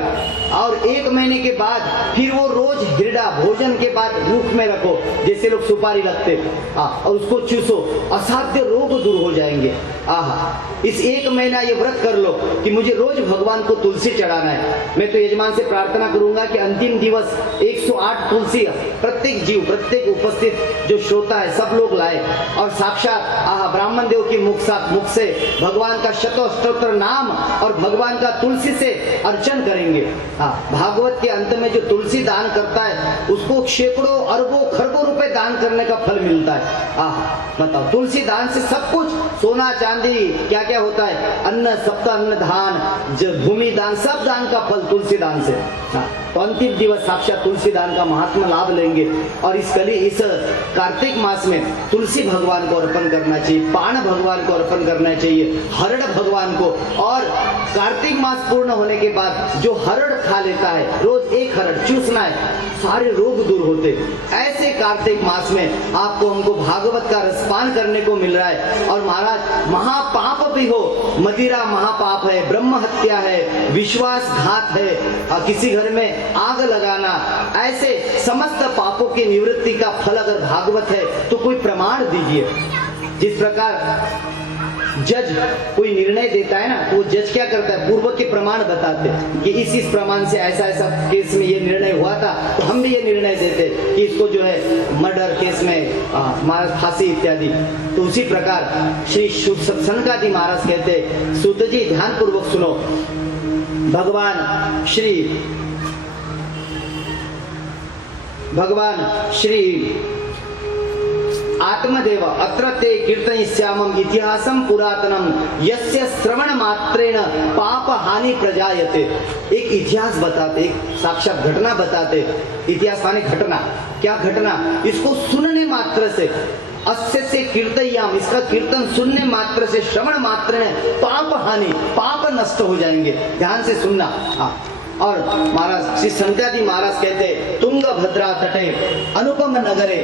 और 1 महीने के बाद फिर वो रोज हिरडा भोजन के बाद मुख में रखो, जैसे लोग सुपारी रखते, और उसको चूसो, असाध्य रोग दूर हो जाएंगे। आहा, इस 1 महीना ये व्रत कर लो कि मुझे रोज भगवान को तुलसी चढ़ाना है। मैं तो यजमान से प्रार्थना करूंगा कि अंतिम दिवस 108 तुलसी प्रत्येक जीव, प्रत्येक उपस्थित जो श्रोता है सब लोग लाए और साक्षात ब्राह्मण देव की मुख से भगवान का शतोस्तोत्र नाम और भगवान का तुलसी से अर्चन करेंगे। भागवत के अंत में जो तुलसी दान करता है उसको सैकड़ों अरबों खरबों रुपए दान करने का फल मिलता है। बताओ, तुलसी दान से सब कुछ, सोना चांदी क्या क्या होता है, अन्न सप्त अन्न दान, भूमि दान, सब दान का फल तुलसी दान से। तो अंतिम दिवस साक्षात तुलसी दान का महात्मा लाभ लेंगे। और इस कार्तिक मास में तुलसी भगवान को अर्पण करना चाहिए, पान भगवान को अर्पण करना चाहिए, हरड़ भगवान को। और कार्तिक मास पूर्ण होने के बाद जो हरड़ खा लेता है, रोज 1 हरड़ चूसना है, सारे रोग दूर होते। ऐसे कार्तिक मास में आपको हमको भागवत का रसपान करने को मिल रहा है। और महाराज, महापाप भी हो, मदिरा महापाप है, ब्रह्म हत्या है, विश्वासघात है, किसी घर में आग लगाना, ऐसे समस्त पापों की निवृत्ति का फल अगर भागवत है तो कोई प्रमाण दीजिए। जिस प्रकार जज कोई निर्णय देता है ना, तो वो जज क्या करता है, पूर्व के प्रमाण बताते कि इस प्रमाण से ऐसा केस में ये निर्णय हुआ था, तो हम भी ये निर्णय देते कि इसको जो है मर्डर केस में फांसी इत्यादि। तो उसी प्रकार श्री सनकादि महाराज कहते, सूत जी ध्यान पूर्वक सुनो, भगवान श्री आत्मदेव अत्र ते कीर्तयिष्यामं इतिहासं पुरातनम यस्य श्रवण मात्रेण पाप हानि प्रजायते। एक इतिहास बताते, एक साक्षात घटना बताते। इतिहास माने घटना, क्या घटना? इसको सुनने मात्र से, अस्य से कीर्तयाम, इसका कीर्तन सुनने मात्र से, श्रवण मात्र में पाप हानि, पाप नष्ट हो जाएंगे। ध्यान से सुनना। और महाराज श्री संत्यादि महाराज कहते, तुंगभद्रा तटे अनुपम नगरे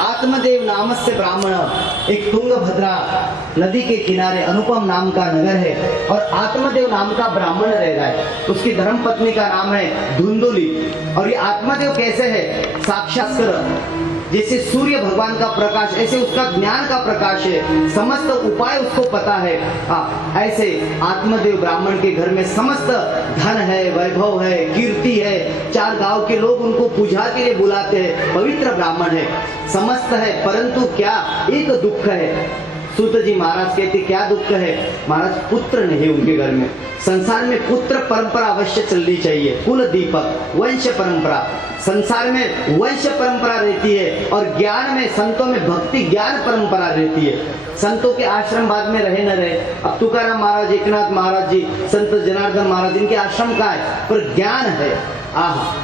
आत्मदेव नामस्य ब्राह्मण। एक तुंगभद्रा नदी के किनारे अनुपम नाम का नगर है और आत्मदेव नाम का ब्राह्मण रह रहा है। उसकी धर्मपत्नी का नाम है धुंधुली। और ये आत्मदेव कैसे है? साक्षात्कार, जैसे सूर्य भगवान का प्रकाश, ऐसे उसका ज्ञान का प्रकाश है, समस्त उपाय उसको पता है। ऐसे आत्मदेव ब्राह्मण के घर में समस्त धन है, वैभव है, कीर्ति है, 4 गांव के लोग उनको पूजा के लिए बुलाते हैं, पवित्र ब्राह्मण है, समस्त है। परंतु क्या एक दुख है। सूत जी महाराज कहते, क्या दुख है? महाराज, पुत्र नहीं उनके घर में। संसार में पुत्र परंपरा अवश्य चलनी चाहिए, कुल दीपक, वंश परंपरा। संसार में वंश परंपरा रहती है और ज्ञान में, संतों में भक्ति ज्ञान परंपरा रहती है। संतों के आश्रम बाद में रहे न रहे, अब तुकाराम महाराज, एकनाथ महाराज जी, संत जनार्दन महाराज, इनके आश्रम का है, पर ज्ञान है। आहा,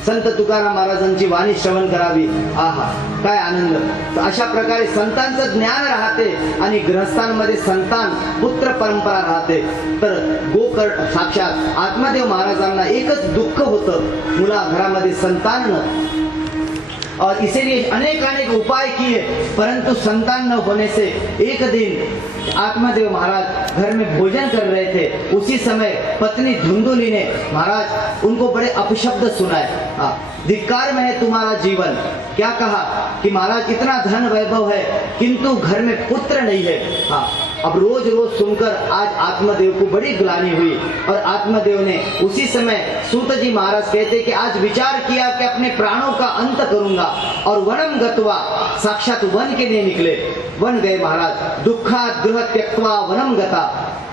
संत तुकाराम महाराजांची वाणी श्रवण करावी, आहा काय आनंद. तर अशा प्रकारे संतांचं ज्ञान राहते आणि ग्रहस्थांमध्ये संतान पुत्र परंपरा राहते. तर गोकर्ण साक्षात आत्मदेव महाराजांना एकच दुःख होतं, मुला घरामध्ये संतान न, और इसीलिए अनेक उपाय किए परंतु संतान न होने से एक दिन आत्मदेव महाराज घर में भोजन कर रहे थे. उसी समय पत्नी धुंधुली ने महाराज उनको बड़े अपशब्द सुनाए. धिक्कार में है तुम्हारा जीवन. क्या कहा कि महाराज इतना धन वैभव है किंतु घर में पुत्र नहीं है. अब रोज रोज सुनकर आज आत्मदेव को बड़ी ग्लानि हुई और आत्मदेव ने उसी समय सूत जी महाराज कहते कि आज विचार किया कि अपने प्राणों का अंत करूंगा और वनम गत्वा साक्षात वन के लिए निकले. वन गए महाराज. दुःखात गृह त्यक्त्वा वनम गता.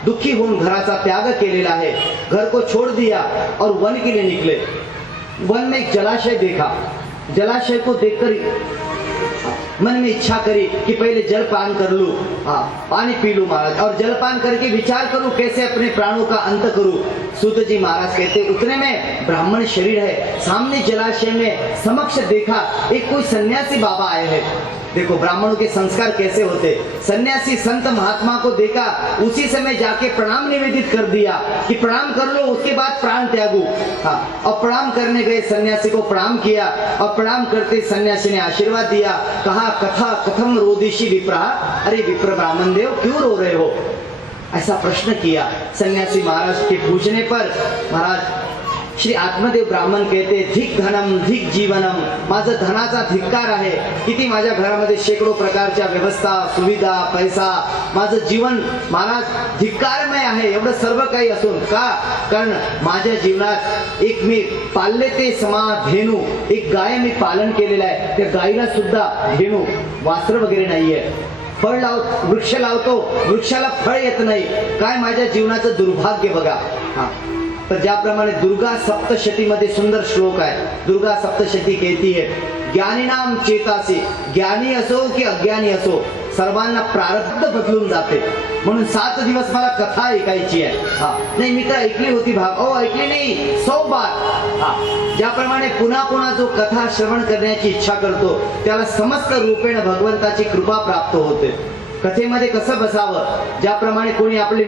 दुखी होऊन घराचा त्याग केलेला आहे, घर को छोड़ दिया और वन के लिए निकले. वन में एक जलाशय देखा. जलाशय को देखकर मन में इच्छा करी कि पहले जल पान कर लूं, हाँ पानी पी लूं महाराज, और जलपान करके विचार करूं कैसे अपने प्राणों का अंत करूं। सूत जी महाराज कहते उतने में ब्राह्मण शरीर है, सामने जलाशय में समक्ष देखा एक कोई सन्यासी बाबा आए हैं। देखो ब्राह्मणों के संस्कार कैसे होते। सन्यासी संत महात्मा को देखा, उसी समय जाके प्रणाम निवेदित कर दिया कि प्रणाम कर लो, उसके बाद प्राण त्यागो। हाँ, और प्रणाम करने गए, सन्यासी को प्रणाम किया और प्रणाम करते सन्यासी ने आशीर्वाद दिया। कहा कथा कथम रोदिशी विप्रा, अरे विप्र ब्राह्मण देव क्यों रो रहे हो, ऐसा प्रश्न किया। सन्यासी महाराज के पूछने पर महाराज श्री आत्मदेव ब्राह्मण कहते धिक धनम धिक जीवनम, माझं धनाचा धिक्कार आहे, किती माझ्या घरामध्ये शेकडो प्रकारच्या व्यवस्था सुविधा पैसा, माझं जीवन महाराज धिक्कारमय आहे, एवढं सर्व काही असून का, कारण माझ्या जीवनात एक मी पाळले ते समाधेनू, एक गाय मी पालन केलेलं आहे, त्या गायीला सुद्धा धेनू वास्त्र वगैरे नाहीये, फळ वृक्ष लावतो, वृक्षाला फळ येत नाही, काय माझ्या जीवनाचं दुर्भाग्य बघा। हा, तर ज्याप्रमाणे दुर्गा सप्तशतीमध्ये सुंदर श्लोक आहे, दुर्गा सप्तशती कहती है ज्ञानीनाम चेतासी, ज्ञानी असो की अज्ञानी असो सर्वांना प्रारब्ध बदलून जाते, म्हणून 7 दिवस मला कथा ऐकायची आहे। हा नाही मी तर ऐकली होती भाग, ओ ऐकली नाही 100 बार। हा, ज्याप्रमाणे पुन्हा पुन्हा जो कथा श्रवण करण्याची इच्छा करतो त्याला समस्त रूपेण भगवंताची कृपा प्राप्त होते। कथेमध्ये कसं बसावं, ज्याप्रमाणे कोणी आपले